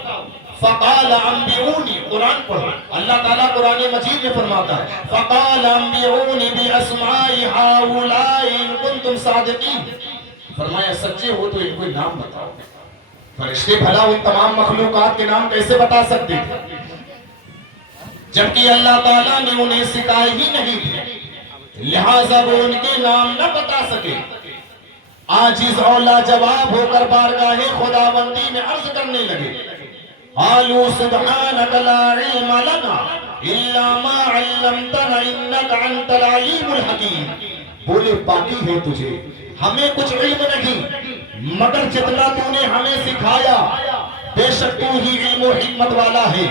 فقال انبئونی, قرآن پڑھو, اللہ تعالیٰ قرآن مجید میں فرماتا ہے فقال انبئونی باسماء ہؤلاء ان کنتم صادقین, فرمایا سچے ہو تو ان کو نام بتاؤ. فرشتے بھلا ان تمام مخلوقات کے نام کیسے بتا سکتے تھے جبکہ اللہ تعالیٰ نے انہیں سکھائے ہی نہیں تھے, لہٰذا وہ ان کے نام نہ بتا سکے. عاجز اور لاجواب ہو کر بارگاہ خداوندی میں عرض کرنے لگے قالوا سبحانك لا علم لنا الا ما علمتنا انك انت العليم الحكيم. بولے پاکی ہے تجھے, ہمیں کچھ علم نہیں مگر جتنا تو نے ہمیں سکھایا, بے شک تو ہی علم و حکمت والا ہے.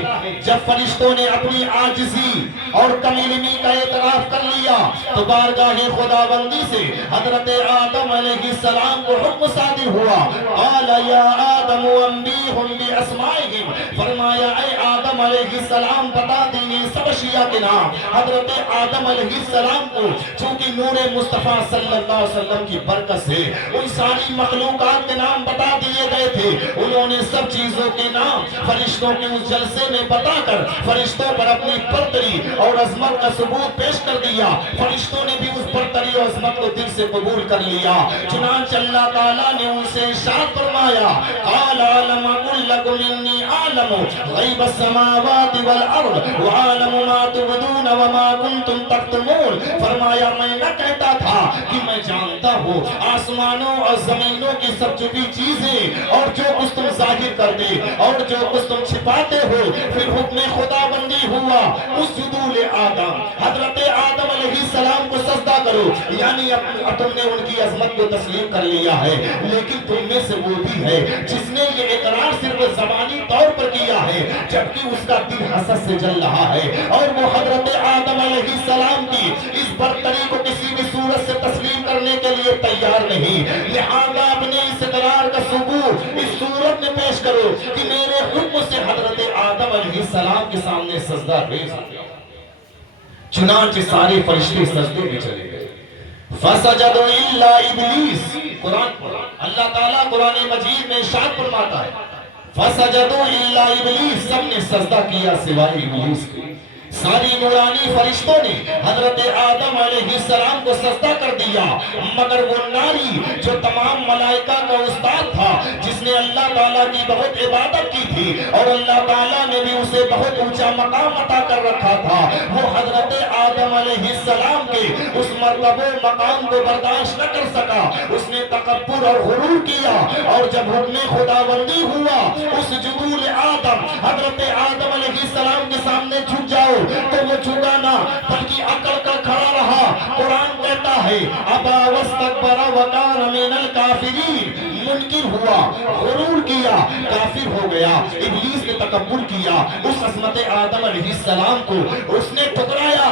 جب فرشتوں نے اپنی عاجزی اور کم علمی کا اعتراف کر لیا تو بارگاہ خداوندی سے حضرت آدم علیہ السلام کو حکم صادر ہوا قال یا آدم انبئہم باسمائہم, فرمایا اے آدم علیہ السلام بتا دیجئے سب اشیاء کے نام. حضرت آدم علیہ السلام کو چونکہ نور مصطفیٰ صلی اللہ علیہ وسلم کی برکت سے ان ساری مخلوقات کے نام بتا دیے گئے تھے. انہوں نے سب چیزوں کے نام فرشتوں کے اس جلسے میں بتا کر فرشتوں پر اپنی برتری اور عظمت کا ثبوت پیش کر دیا. فرشتوں نے بھی اس برتری اور عظمت کو دل سے قبول کر لیا. چنانچہ اللہ تعالیٰ نے ان سے ارشاد فرمایا قال علم اقل لكم انی اعلم غیب السماوات والارض وعالم ما تبدون وما کنتم تکتمون. فرمایا میں نہ کہتا تھا کہ میں جانتا ہوں آسمانوں اور زمینوں کی سب جگہ چیزیں اور جو کچھ تم ظاہر کرتے اور جو کچھ تم چھپاتے ہو. پھر حکم خدا بندی ہوا اسجدوا لآدم, حضرت آدم علیہ السلام کو سجدہ کرو, یعنی تم نے ان کی عظمت کو تسلیم کر لیا ہے. لیکن تم میں سے وہ بھی ہے جس نے یہ اقرار صرف زبانی طور پر کیا ہے جبکہ اس کا دل حسد سے جل رہا ہے اور وہ حضرت آدم علیہ السلام کی اس برتری کو کسی بھی صورت سے تسلیم کرنے کے لیے تیار نہیں. لہذا اپنے اس اقرار کا ثبوت اس صورت میں پیش کرو کہ میرے حکم سے حضرت آدم علیہ السلام کے سامنے سجدہ ریز ہو گیا. چنانچہ سارے فرشتے سجدے میں چلے گئے. فسجدوا الا ابلیس, قرآن پر اللہ تعالیٰ قرآن مجید میں ارشاد فرماتا ہے فسجدوا الا ابلیس, سب نے سجدہ کیا سوائے ابلیس کے. ساری نورانی فرشتوں نے حضرت آدم علیہ السلام کو سجدہ کر دیا مگر وہ ناری جو تمام ملائکہ کا استاد تھا جس نے اللہ تعالیٰ کی بہت عبادت کی تھی اور اللہ تعالیٰ نے بھی اسے بہت اونچا مقام عطا کر رکھا تھا, وہ حضرت آدم علیہ السلام کے اس مرتبہ مقام کو برداشت نہ کر سکا. اس نے تکبر اور غرور کیا اور جب حکم خداوندی ہوا اسجدوا لآدم, حضرت آدم علیہ السلام کے سامنے جھک جاؤ تو وہ جھکا نہ بلکہ اکڑ کر کھڑا رہا. قرآن کہتا ہے ابا واستکبر وکان من الکافرین, منکر ہوا، غرور کیا، کافر ہو گیا۔ ابلیس نے تکبر کیا، اس عصمت آدم علیہ السلام کو اس نے ٹکرایا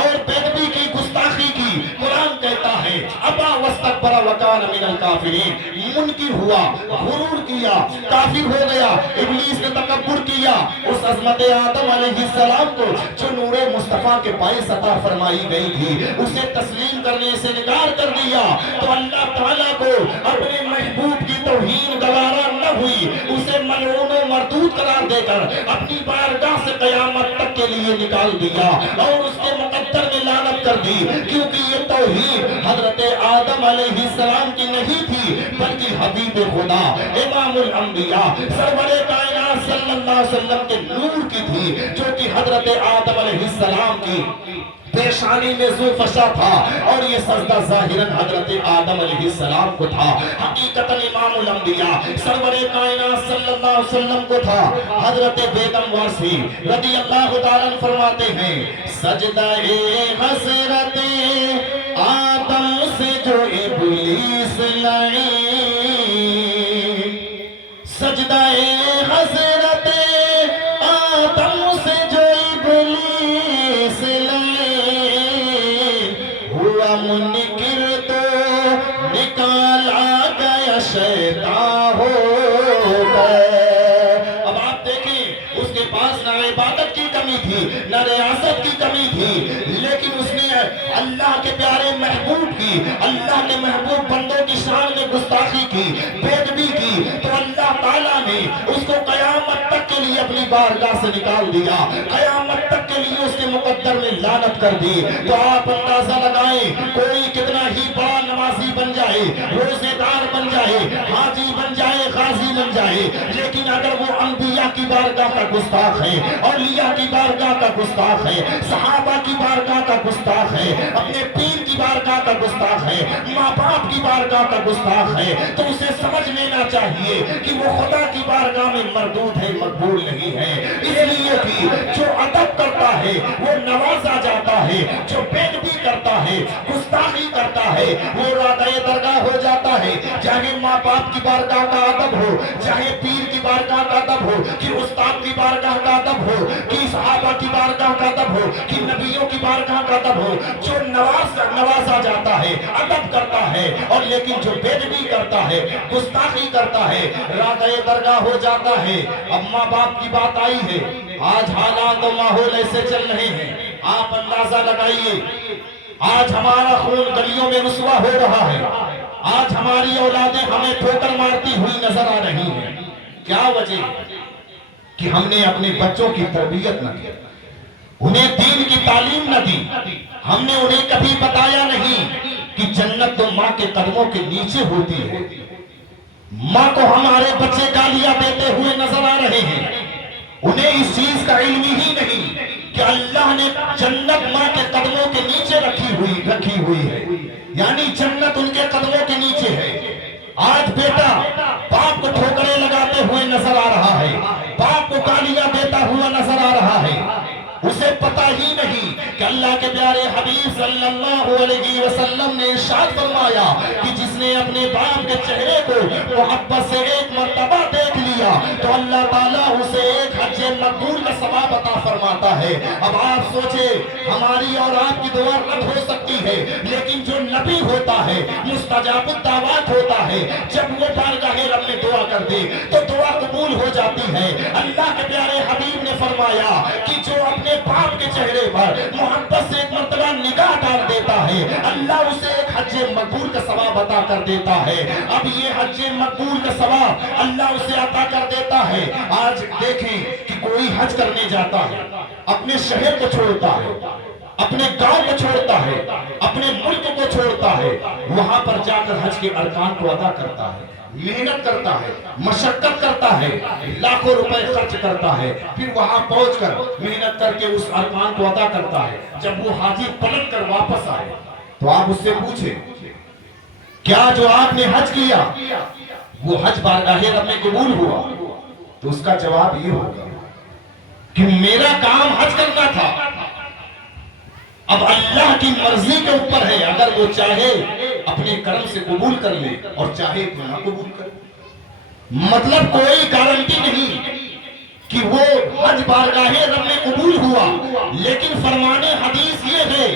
اور پیدبی کی، گستاخی کی۔ قرآن کہتا ہے ابا واستکبر وکان من الکافرین، منکر ہوا، غرور کیا، کافر ہو گیا۔ ابلیس نے تکبر کیا اس عظمت آدم علیہ السلام کو جو نور مصطفیٰ کے باعث عطا فرمائی گئی تھی، اسے تسلیم کرنے سے انکار کر دیا تو اللہ تعالیٰ کو اپنے محبوب کی توہین گوارا نہ ہوئی، اسے ملعون و مردود قرار دے کر اپنی بارگاہ سے قیامت تک کے لیے نکال دیا اور اس کے مقدر میں لعنت کر دی، کیونکہ یہ توہین حضرت آدم علیہ السلام کی نہیں تھی بلکہ حبیب خدا امام الانبیاء سرور کائنات صلی اللہ علیہ وسلم کے نور کی تھی، جو کہ حضرت آدم علیہ السلام کی پیشانی میں ذوفشا تھا اور یہ سجدہ ظاہراً حضرت آدم علیہ السلام کو تھا، حقیقتاً امام الانبیاء سرور کائنات صلی اللہ علیہ وسلم کو تھا۔ حضرت بیگم وارسی رضی اللہ تعالیٰ عنہ فرماتے ہیں سجدہ حضرت آدم سے جو ابلیس لائے، سجدہ حضرت آدم سے جو ابلیس لائے، ہوا منکر تو نکالا گیا شیطان ہو گئے۔ اب آپ دیکھیں اس کے پاس نہ عبادت کی کمی تھی نہ ریاست کی کمی تھی، لیکن اس نے اللہ کے پیارے محبوب کی، اللہ کے محبوب بندوں کی شان میں گستاخی کی، بے ادبی کی، تو اللہ تعالیٰ نے اس کو قیامت تک کے لیے اپنی بارگاہ سے نکال دیا، قیامت تک کے لیے اس کے مقدر میں لعنت کر دی۔ تو آپ اندازہ لگائیں کوئی کتنا ہی بڑا نمازی بن جائے، روزے دار بن جائے، حاجی بن جائے، غازی بن جائے، لیکن اگر وہ انبیاء کی بارگاہ کا گستاخ ہے، اولیاء کی بارگاہ کا گستاخ ہے، صحابہ کی بارگاہ کا گستاخ ہے، اپنے پیر کی بارگاہ کا گستاخ ہے، ماں باپ کی بارگاہ کا گستاخ ہے، تو اسے سمجھ لینا چاہیے کہ وہ خدا کی بارگاہ میں مردود ہے، مقبول نہیں ہے۔ اس لیے کہ جو ادب کرتا ہے وہ نوازا جاتا ہے، جو بے ادبی کرتا ہے، گستاخی کرتا ہے، وہ رادۂ درگاہ ہو جاتا ہے۔ چاہے ماں باپ کی بارگاہ کا ادب ہو، چاہے پیر کی بارگاہ کا ادب ہو، کہ استاد کی بارگاہ کا ادب ہو، کہ صحابہ کی بارگاہ کا ادب ہو، کہ نبیوں کی بارگاہ کا ادب ہو، جو نوازا جاتا ہے، ادب کرتا ہے، اور لیکن جو بے ادبی کرتا ہے، گستاخی کرتا ہے، رادۂ درگاہ ہو جاتا ہے۔ اب ماں باپ کی بات آئی ہے، آج حالات و ماحول ایسے چل رہے ہیں، آپ اندازہ لگائیے، آج ہمارا خون گلیوں میں رسوا ہو رہا ہے، آج ہماری اولادیں ہمیں ٹھوکر مارتی ہوئی نظر آ رہی ہیں۔ کیا وجہ؟ کہ ہم نے اپنے بچوں کی تربیت نہ کی، انہیں دین کی تعلیم نہ دی، ہم نے انہیں کبھی بتایا نہیں کہ جنت تو ماں کے قدموں کے نیچے ہوتی ہے۔ ماں کو ہمارے بچے گالیاں دیتے ہوئے نظر آ رہے ہیں، انہیں اس چیز کا علم ہی نہیں کہ اللہ نے جنت ماں کے قدموں کے نیچے رکھی ہوئی ہے، یعنی جنت ان کے قدموں کے نیچے ہے۔ آج بیٹا باپ کو ٹھوکریں لگاتے ہوئے نظر آ رہا ہے، باپ کو گالیاں دیتا ہوا نظر آ رہا ہے، اسے پتا ہی نہیں کہ اللہ کے پیارے حبیب صلی اللہ علیہ وسلم نے ارشاد فرمایا کہ جس نے اپنے باپ کے چہرے کو محبت سے ایک مرتبہ دیکھ لیا تو اللہ تعالیٰ اسے ایک حج مقبول کا ثواب عطا فرماتا ہے۔ اب آپ سوچیں ہماری اور آپ کی دعا رد ہو سکتی ہے، لیکن جو نبی ہوتا ہے مستجاب الدعوات ہوتا ہے، جب وہ بارگاہ رب میں دعا کر دے تو دعا قبول ہو جاتی ہے۔ اللہ کے پیارے حبیب نے فرمایا کہ جو اپنے باپ کے چہرے پر محبت سے ایک مرتبہ نگاہ ڈال دیتا ہے، اللہ اسے ایک حج مقبول کا ثواب عطا کر دیتا ہے۔ اب یہ حج مقبول کا ثواب اللہ اسے عطا کر دیتا ہے۔ آج دیکھیں کہ کوئی حج کرنے جاتا ہے، اپنے شہر کو چھوڑتا ہے، اپنے گاؤں کو چھوڑتا ہے، اپنے ملک کو چھوڑتا ہے، وہاں پر جا کر حج کے ارکان کو ادا کرتا ہے، محنت کرتا ہے، مشقت کرتا ہے، لاکھوں روپے خرچ کرتا ہے، پھر وہاں پہنچ کر محنت کر کے اس ارکان کو ادا کرتا ہے۔ جب وہ حاجی پلٹ کر واپس آئے تو آپ اس سے پوچھیں کیا جو آپ نے حج کیا وہ حج بارگاہ رب میں قبول ہوا؟ تو اس کا جواب یہ ہوگا کہ میرا کام حج کرنا تھا، اب اللہ کی مرضی کے اوپر ہے، اگر وہ چاہے اپنے کرم سے قبول کر لے اور چاہے تو نہ قبول کر. مطلب کوئی گارنٹی نہیں کہ وہ حج بارگاہ رب میں قبول ہوا، لیکن فرمان حدیث یہ ہے،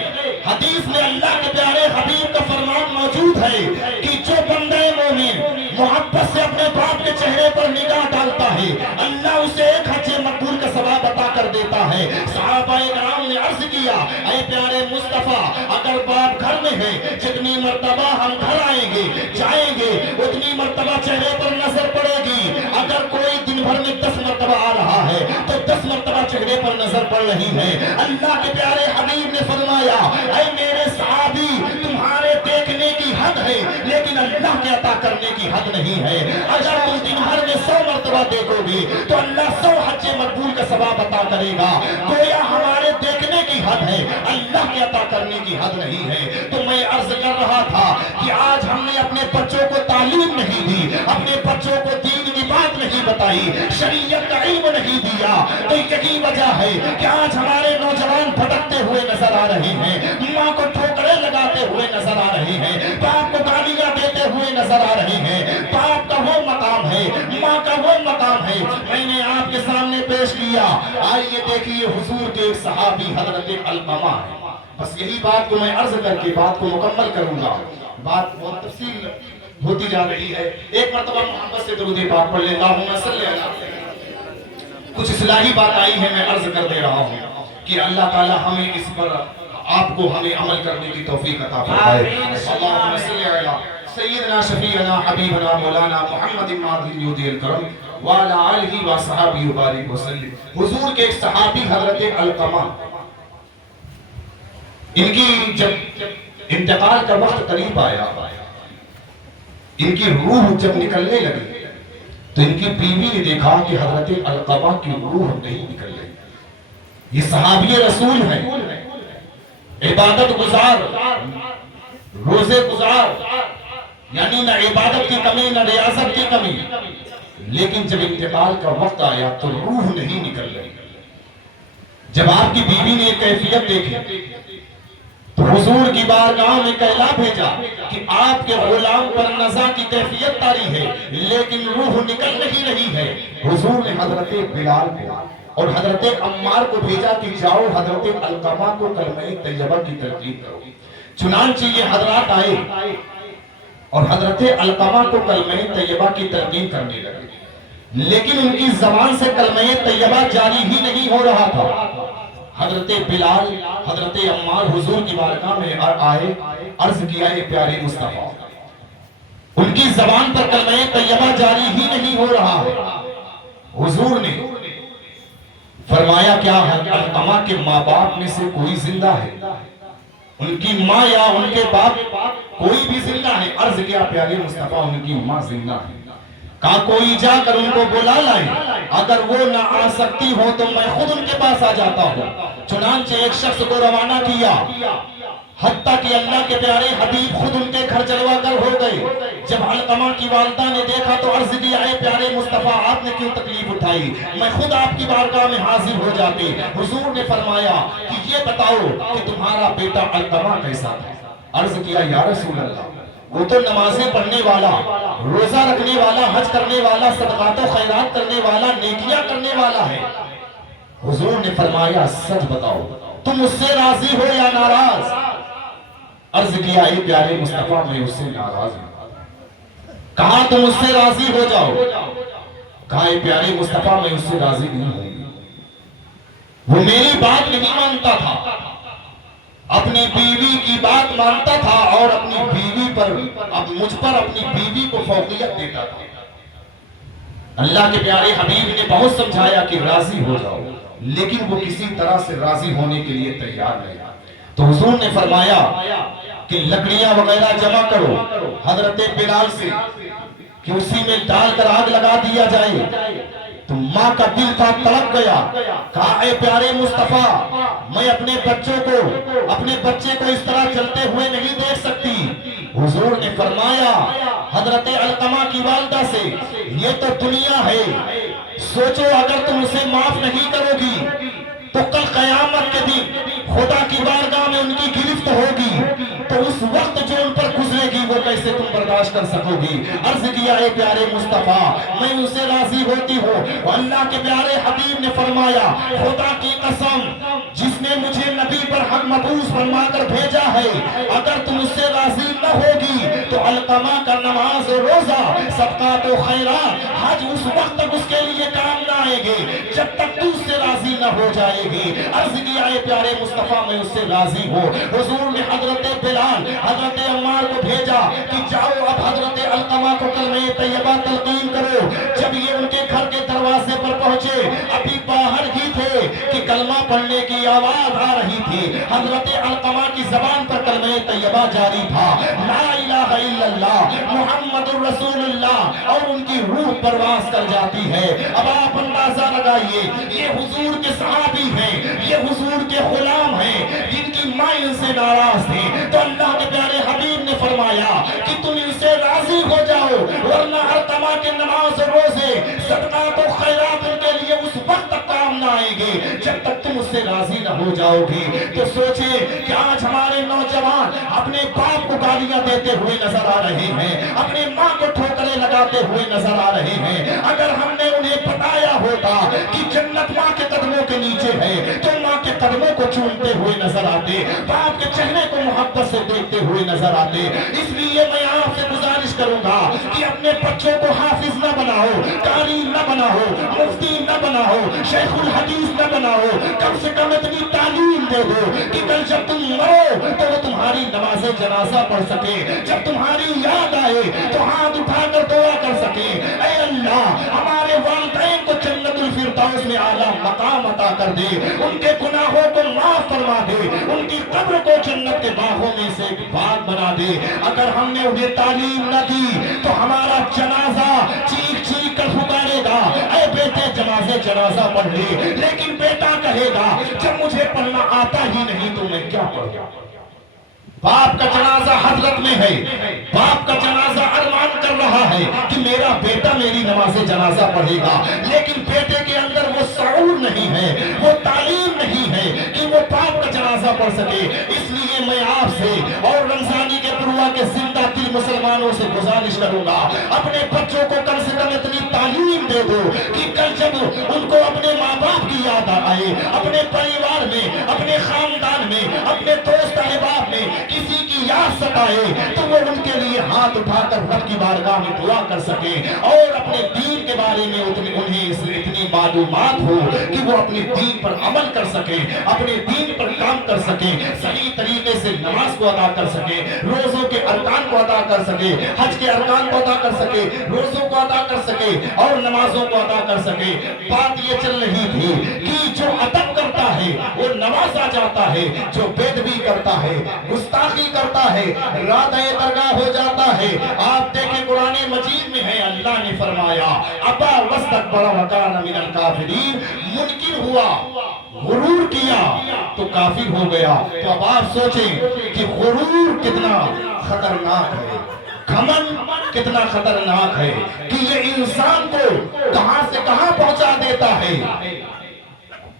حدیث میں اللہ کے پیارے حبیب کا فرمان موجود ہے کہ جو بندہ مومن محبت سے اپنے باپ کے چہرے پر نگاہ ڈالتا ہے، اللہ اسے ایک حج مقبول کا ثواب عطا کر دیتا ہے. صحابہ کرام نے عرض کیا، اے پیارے مصطفیٰ، اگر باپ گھر میں ہے، جتنی مرتبہ ہم گھر آئیں گے جائیں گے اتنی مرتبہ چہرے پر نظر پڑے گی. اگر کوئی دن بھر میں 10 مرتبہ آ رہا ہے تو 10 مرتبہ چہرے پر نظر پڑ رہی ہے. اللہ کے پیارے حبیب نے فرمایا، اے میرے صحابی، تمہارے دیکھنے کی حد ہے لیکن اللہ کے عطا کرنے کی حد نہیں ہے. اگر تم دن بھر میں 100 مرتبہ دیکھو گے تو اللہ 100 حج مقبول کا ثواب عطا کرے گا. گویا ہمارے دیکھنے کی حد ہے، اللہ کے عطا کرنے کی حد نہیں ہے. تو میں عرض کر رہا تھا کہ آج ہم نے اپنے بچوں کو تعلیم نہیں دی، اپنے بچوں کو دین کی بات نہیں بتائی، شریعت کا علم نہیں دیا، تو یہی وجہ ہے کہ آج ہمارے نوجوان بھٹکتے ہوئے نظر آ رہے ہیں، ماں کو ٹھوکریں لگاتے ہوئے نظر آ رہے ہیں، باپ کو گالیاں دیتے ہوئے نظر آ رہے ہیں. باپ کا وہ مقام ہے، ماں کا وہ مقام ہے. میں نے آپ کے سامنے پیش کیا. آئیے دیکھیے حضور کے ایک صحابی حضرت علقمہ ہے. بس یہی بات کو میں عرض کر کے بات کو مکمل کروں گا. بات بہت تفصیل ہوتی جا رہی ہے. ایک مرتبہ محمد سے درود پاک پڑھ لیں، اللہم صلی علی. کچھ اصلاحی بات آئی ہے، میں عرض کر دے رہا ہوں کہ اللہ تعالی ہمیں اس پر آپ کو ہمیں عمل کرنے کی توفیق عطا فرمائے. اللہم صلی علی سیدنا شفیعنا حبیبنا مولانا محمد ماضی یودی الکرم وعلی آلہ و صحابہ بارک وسلم. حضور کے ایک صحابی حضرت علقمہ، ان کی جب انتقال کا وقت قریب آیا، ان کی روح جب نکلنے لگی تو ان کی بیوی نے دیکھا کہ حضرت علقمہ کی روح نہیں نکل رہی. یہ صحابی رسول ہیں، عبادت گزار، روزے گزار، یعنی نہ عبادت کی کمی نہ ریاضت کی کمی، لیکن جب انتقال کا وقت آیا تو روح نہیں نکل رہی. جب آپ کی بیوی نے کیفیت دیکھی تو حضور کی بارگاہ میں کہلا بھیجا کہ آپ کے غلام پر نزا کی کیفیت طاری ہے لیکن روح نکل نہیں رہی ہے. حضور نے حضرت بلال کو اور حضرت عمار کو بھیجا کہ جاؤ حضرت علقمہ کو کلمہ طیبہ کی تلقین کرو. چنانچہ یہ حضرات آئے اور حضرت علقمہ کو کلمہ طیبہ کی تلقین کرنے لگے، لیکن ان کی زبان سے کلمہ طیبہ جاری ہی نہیں ہو رہا تھا. حضرت بلال، حضرت عمار حضور کی بارگاہ میں آئے، عرض کیا اے پیارے مصطفیٰ، ان کی زبان پر کلمہ طیبہ جاری ہی نہیں ہو رہا ہے. حضور نے فرمایا کیا علقمہ کے ماں باپ میں سے کوئی زندہ ہے؟ ان کی ماں یا ان کے باپ کوئی بھی زندہ ہے؟ عرض کیا پیارے مصطفیٰ ان کی ماں زندہ ہے. کہا کوئی جا کر ان کو بلا لائے، اگر وہ نہ آ سکتی ہو تو میں خود ان کے پاس آ جاتا ہوں. چنانچہ ایک شخص کو روانہ کیا، حتیٰ کہ اللہ کے پیارے حبیب خود ان کے گھر جلوہ گر ہو گئے. جب علقمہ کی والدہ نے دیکھا تو عرض کیا اے پیارے مصطفیٰ آپ نے کیوں تکلیف اٹھائی، میں خود آپ کی بارگاہ میں حاضر ہو جاتے. حضور نے فرمایا کہ یہ بتاؤ کہ تمہارا بیٹا علقمہ کیسا تھا؟ عرض کیا یا رسول اللہ، وہ تو نمازیں پڑھنے والا، روزہ رکھنے والا، حج کرنے والا، صدقات و خیرات کرنے والا، نیکیاں کرنے والا ہے. حضور نے فرمایا سچ بتاؤ تم اس سے راضی ہو یا ناراض؟ عرض کیا اے پیارے مصطفیٰ میں اس سے ناراض ہوں. کہا تم اس سے راضی ہو جاؤ. کہا اے پیارے مصطفیٰ میں اس سے راضی نہیں ہوں. وہ میری بات نہیں مانتا تھا، اپنی بیوی کی بات مانتا تھا اور اپنی بیوی پر مجھ پر اپنی بیوی کو فوقیت دیتا تھا. اللہ کے پیارے حبیب نے بہت سمجھایا کہ راضی ہو جاؤ، لیکن وہ کسی طرح سے راضی ہونے کے لیے تیار نہیں. تو حضور نے فرمایا کہ لکڑیاں وغیرہ جمع کرو حضرت بلال سے کہ اسی میں ڈال کر آگ لگا دیا جائے. تو ماں کا دل تھا تڑپ گیا. کہا اے پیارے مصطفیٰ میں اپنے بچے کو اس طرح چلتے ہوئے نہیں دیکھ سکتی. حضور نے فرمایا حضرت علقمہ کی والدہ سے یہ تو دنیا ہے، سوچو اگر تم اسے معاف نہیں کرو گی تو کل قیامت کے دن خدا کی بارگاہ میں ان کی گرفت ہوگی، تو اس وقت جو ان پر گزرے گی برداشت کر سکو گی۔ عرض کیا اے پیارے مصطفیٰ میں ان سے راضی ہوتی ہوں۔ اللہ کے پیارے حبیب نے فرمایا خدا کی قسم جس نے مجھے نبی پر حق مبعوث فرما کر بھیجا ہے، اگر تم اس سے راضی نہ ہوگی تو علقمہ کا نماز و روزہ صدقات و خیرات حج اس وقت تک اس کے لیے کام نہ آئے گے جب تک تو اس سے راضی نہ ہو جائے گی۔ عرض کیا اے پیارے مصطفیٰ میں اس سے راضی ہوں۔ حضور نے حضرت بلال حضرت عمار کو بھیجا کہ جاؤ اب حضرت علقمہ کو کلمہ طیبہ تلقین کرو۔ جب یہ ان کے گھر کے دروازے پر پہنچے ابھی باہر ہی تھے کہ کلمہ پڑھنے کی آواز آ رہی تھی۔ حضرت علقمہ کی زبان پر کلمہ طیبہ جاری تھا، لا الہ الا اللہ محمد الرسول اللہ، اور ان کی روح پرواز کر جاتی ہے۔ اب آپ اندازہ لگائیے یہ حضور کے صحابی ہیں، یہ حضور کے غلام ہیں جن کی ماں ان سے ناراض تھی، تو اللہ کے پیارے حبیب نے فرمایا کہ تم ان سے راضی ہو جاؤ ورنہ علقمہ کے نماز و روزے صدقات و خیرات ان کے لیے اس وقت تک کام نہ آئیں گے جب تک تم اس سے راضی نہ ہو جاؤ گی۔ تو سوچیں کہ آج ہمارے نوجوان اپنے باپ کو گالیاں دیتے ہوئے نظر آ رہے ہیں، اپنے ماں کو ٹھوکریں لگاتے ہوئے نظر آ رہے ہیں۔ اگر ہم نے انہیں بتایا ہوتا کہ جنت ماں کے قدموں کے نیچے ہے تو ماں کے قدموں کو چومتے ہوئے نظر آتے، باپ کے چہرے کو محبت سے دیکھتے ہوئے نظر آتے۔ اس لیے میں آپ سے گزارش کروں گا کہ اپنے بچوں کو حافظ نہ بناؤ، قاری نہ بناؤ، مفتی نہ بناؤ، شیخ الحدیث نہ بناؤ، کم سے کم اتنی تعلیم دے دو کہ کل جب تم مرو تو وہ تمہاری نماز جنازہ پڑھ سکے، جب تمہاری یاد آئے تو ہاتھ اٹھا کر دعا کر سکے، اے اللہ ہمارے والدین کو جنت الفردوس میں اعلیٰ مقام عطا کر دے، ان کے گناہوں کو معاف فرما دے، ان کی قبر کو جنت کے باغوں میں سے ایک باغ بنا دے۔ اگر ہم نے انہیں تعلیم نہ دی تو ہمارا جنازہ چیخ چیخ کر پکارے گا، اے بیٹے جنازہ پڑھ لے، لیکن بیٹا کہے گا جب مجھے پڑھنا آتا ہی نہیں تو میں کیا پڑھوں۔ باپ کا جنازہ حضرت میں ہے، باپ کا جنازہ ارمان کر رہا ہے کہ میرا بیٹا میری نماز جنازہ پڑھے گا، لیکن بیٹے کے اندر وہ شعور نہیں ہے، وہ تعلیم نہیں ہے کہ وہ باپ کا جنازہ پڑھ سکے۔ اس لیے میں آپ سے اور رمضانی کے پروہ کے زندہ دل مسلمانوں سے گزارش کروں گا اپنے بچوں کو کم سے کم اتنی تعلیم دے دو کہ کل جب ان کو اپنے ماں باپ کی یاد آئے، اپنے پریوار میں، اپنے خاندان میں، اپنے دوست احباب میں کسی کی یاد ستائے تو وہ ان کے لیے ہاتھ اٹھا کر رب کی بارگاہ میں دعا کر سکے اور اپنے دین کے بارے میں انہیں اتنی معلومات ہو کہ وہ اپنے دین پر عمل کر سکے، اپنے دین پر کام کر سکے، صحیح طریقے سے نماز کو ادا کر سکے، روزوں کے ارکان کو ادا کر سکے، حج کے ارکان کو ادا کر سکے، روزوں کو ادا کر سکے اور نمازوں کو ادا کر سکے۔ بات یہ چل رہی تھی کہ جو ادب کرتا ہے وہ نوازا جاتا ہے، جو بے ادبی کرتا ہے، گستاخی کرتا ہے، رادۂ درگاہ ہو جاتا ہے۔ آپ دیکھیں قرآن مجید میں ہے اللہ نے فرمایا ابا واستکبر وکان من الکافرین، منکر ہوا، غرور کیا تو کافر ہو گیا۔ تو اب آپ سوچیں کہ غرور کتنا خطرناک ہے، گھمنڈ کتنا خطرناک ہے کہ یہ انسان کو کہاں سے کہاں پہنچا دیتا ہے،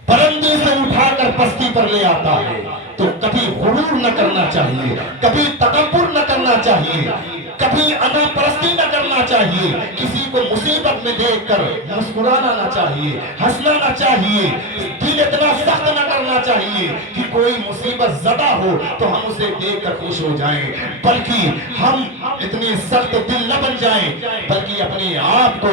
بلندی سے اٹھا کر پستی پر لے آتا ہے۔ تو کبھی غرور نہ کرنا چاہیے، کبھی تکبر نہ کرنا چاہیے، کبھی انا پرستی نہ کرنا چاہیے، کسی کو مصیبت میں دیکھ کر مسکرانا نہ چاہیے، ہنسنا نہ چاہیے، دل اتنا سخت نہ کرنا چاہیے کہ کوئی مصیبت زدہ ہو تو ہم اسے دیکھ کر خوش ہو جائیں، بلکہ ہم اتنے سخت دل نہ بن جائیں، بلکہ اپنے آپ کو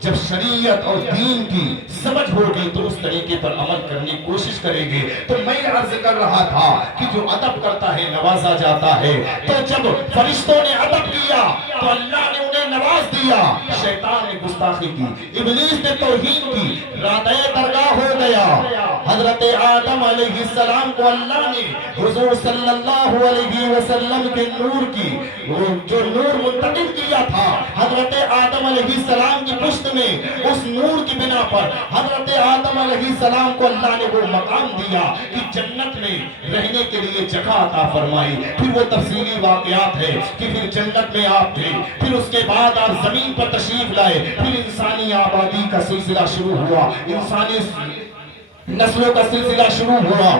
جب شریعت اور دین کی سمجھ ہوگی تو اس طریقے پر عمل کرنے کی کوشش کریں گے۔ تو میں عرض کر رہا تھا کہ جو ادب کرتا ہے نوازا جاتا ہے، تو جب فرشتوں نے ادب کیا تو اللہ نے انہیں نواز دیا، شیطان نے گستاخی کی، ابلیس نے توہین کی، رادۂ درگاہ ہو گیا۔ حضرت آدم علیہ السلام کو اللہ نے حضور صلی اللہ علیہ وسلم کے نور کی جو نور منتقل کیا تھا حضرت آدم علیہ السلام کی پشت میں، اس نور کی بنا پر حضرت آدم علیہ السلام کو اللہ نے وہ مقام دیا کہ جنت میں رہنے کے لیے جگہ عطا فرمائی۔ پھر وہ تفصیلی واقعات ہے کہ پھر جنت میں آپ تھے، پھر اس کے بعد آپ زمین پر تشریف لائے، پھر انسانی آبادی کا سلسلہ شروع ہوا، انسانی نسلوں کا سلسلہ شروع ہوا۔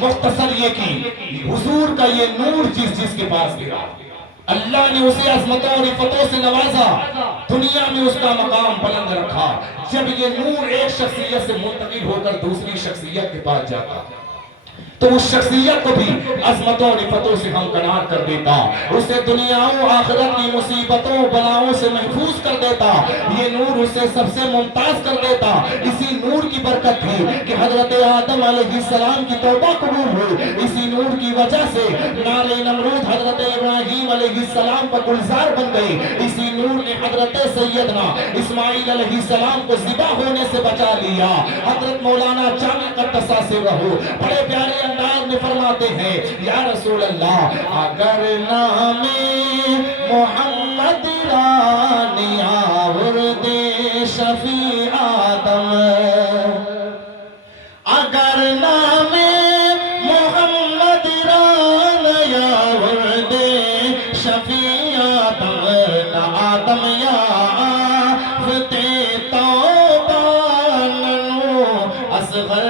مختصر یہ کہ حضور کا یہ نور جس کے پاس گیا، اللہ نے اسے عظمتوں اور عفتوں سے نوازا، دنیا میں اس کا مقام بلند رکھا۔ جب یہ نور ایک شخصیت سے منتقل ہو کر دوسری شخصیت کے پاس جاتا تو اس شخصیت کو بھی عظمتوں اور عفتوں سے ہمکنار کر دیتا، اسے دنیا و آخرت کی مصیبتوں بلاؤں سے محفوظ کر دیتا، یہ نور اسے سب سے ممتاز کر دیتا۔ اسی نور کی برکت تھی کہ حضرت آدم علیہ السلام کی توبہ قبول ہوئی، اسی نور کی وجہ سے نار نمرود حضرت ابراہیم علیہ السلام پر گلزار بن گئی، اسی نور نے حضرت سیدنا اسماعیل علیہ السلام کو ذبح ہونے سے بچا لیا۔ حضرت مولانا جامع قدس سے رہو بڑے پیارے انداز میں فرماتے ہیں، یا رسول اللہ اگر نام محمد رانی آورد شفیع آدم، اگر نام محمد رانی آورد شفیع آدم، نہ آدم یا آفتے توبہ ننو اصغر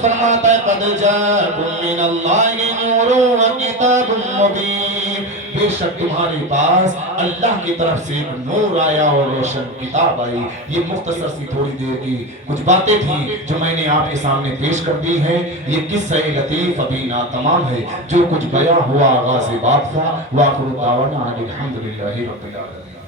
فرماتا ہے قد جاءکم من اللہ نور و کتاب مبین، بے شک تمہارے پاس اللہ کی طرف سے نور آیا اور روشن کتاب آئی۔ یہ مختصر سی تھوڑی دیر کی کچھ باتیں تھیں جو میں نے آپ کے سامنے پیش کر دی ہیں۔ یہ قصہ لطیف ابھی ناتمام ہے، جو کچھ بیان ہوا آغاز بات تھا۔ وآخر دعوانا الحمدللہ رب العالمین۔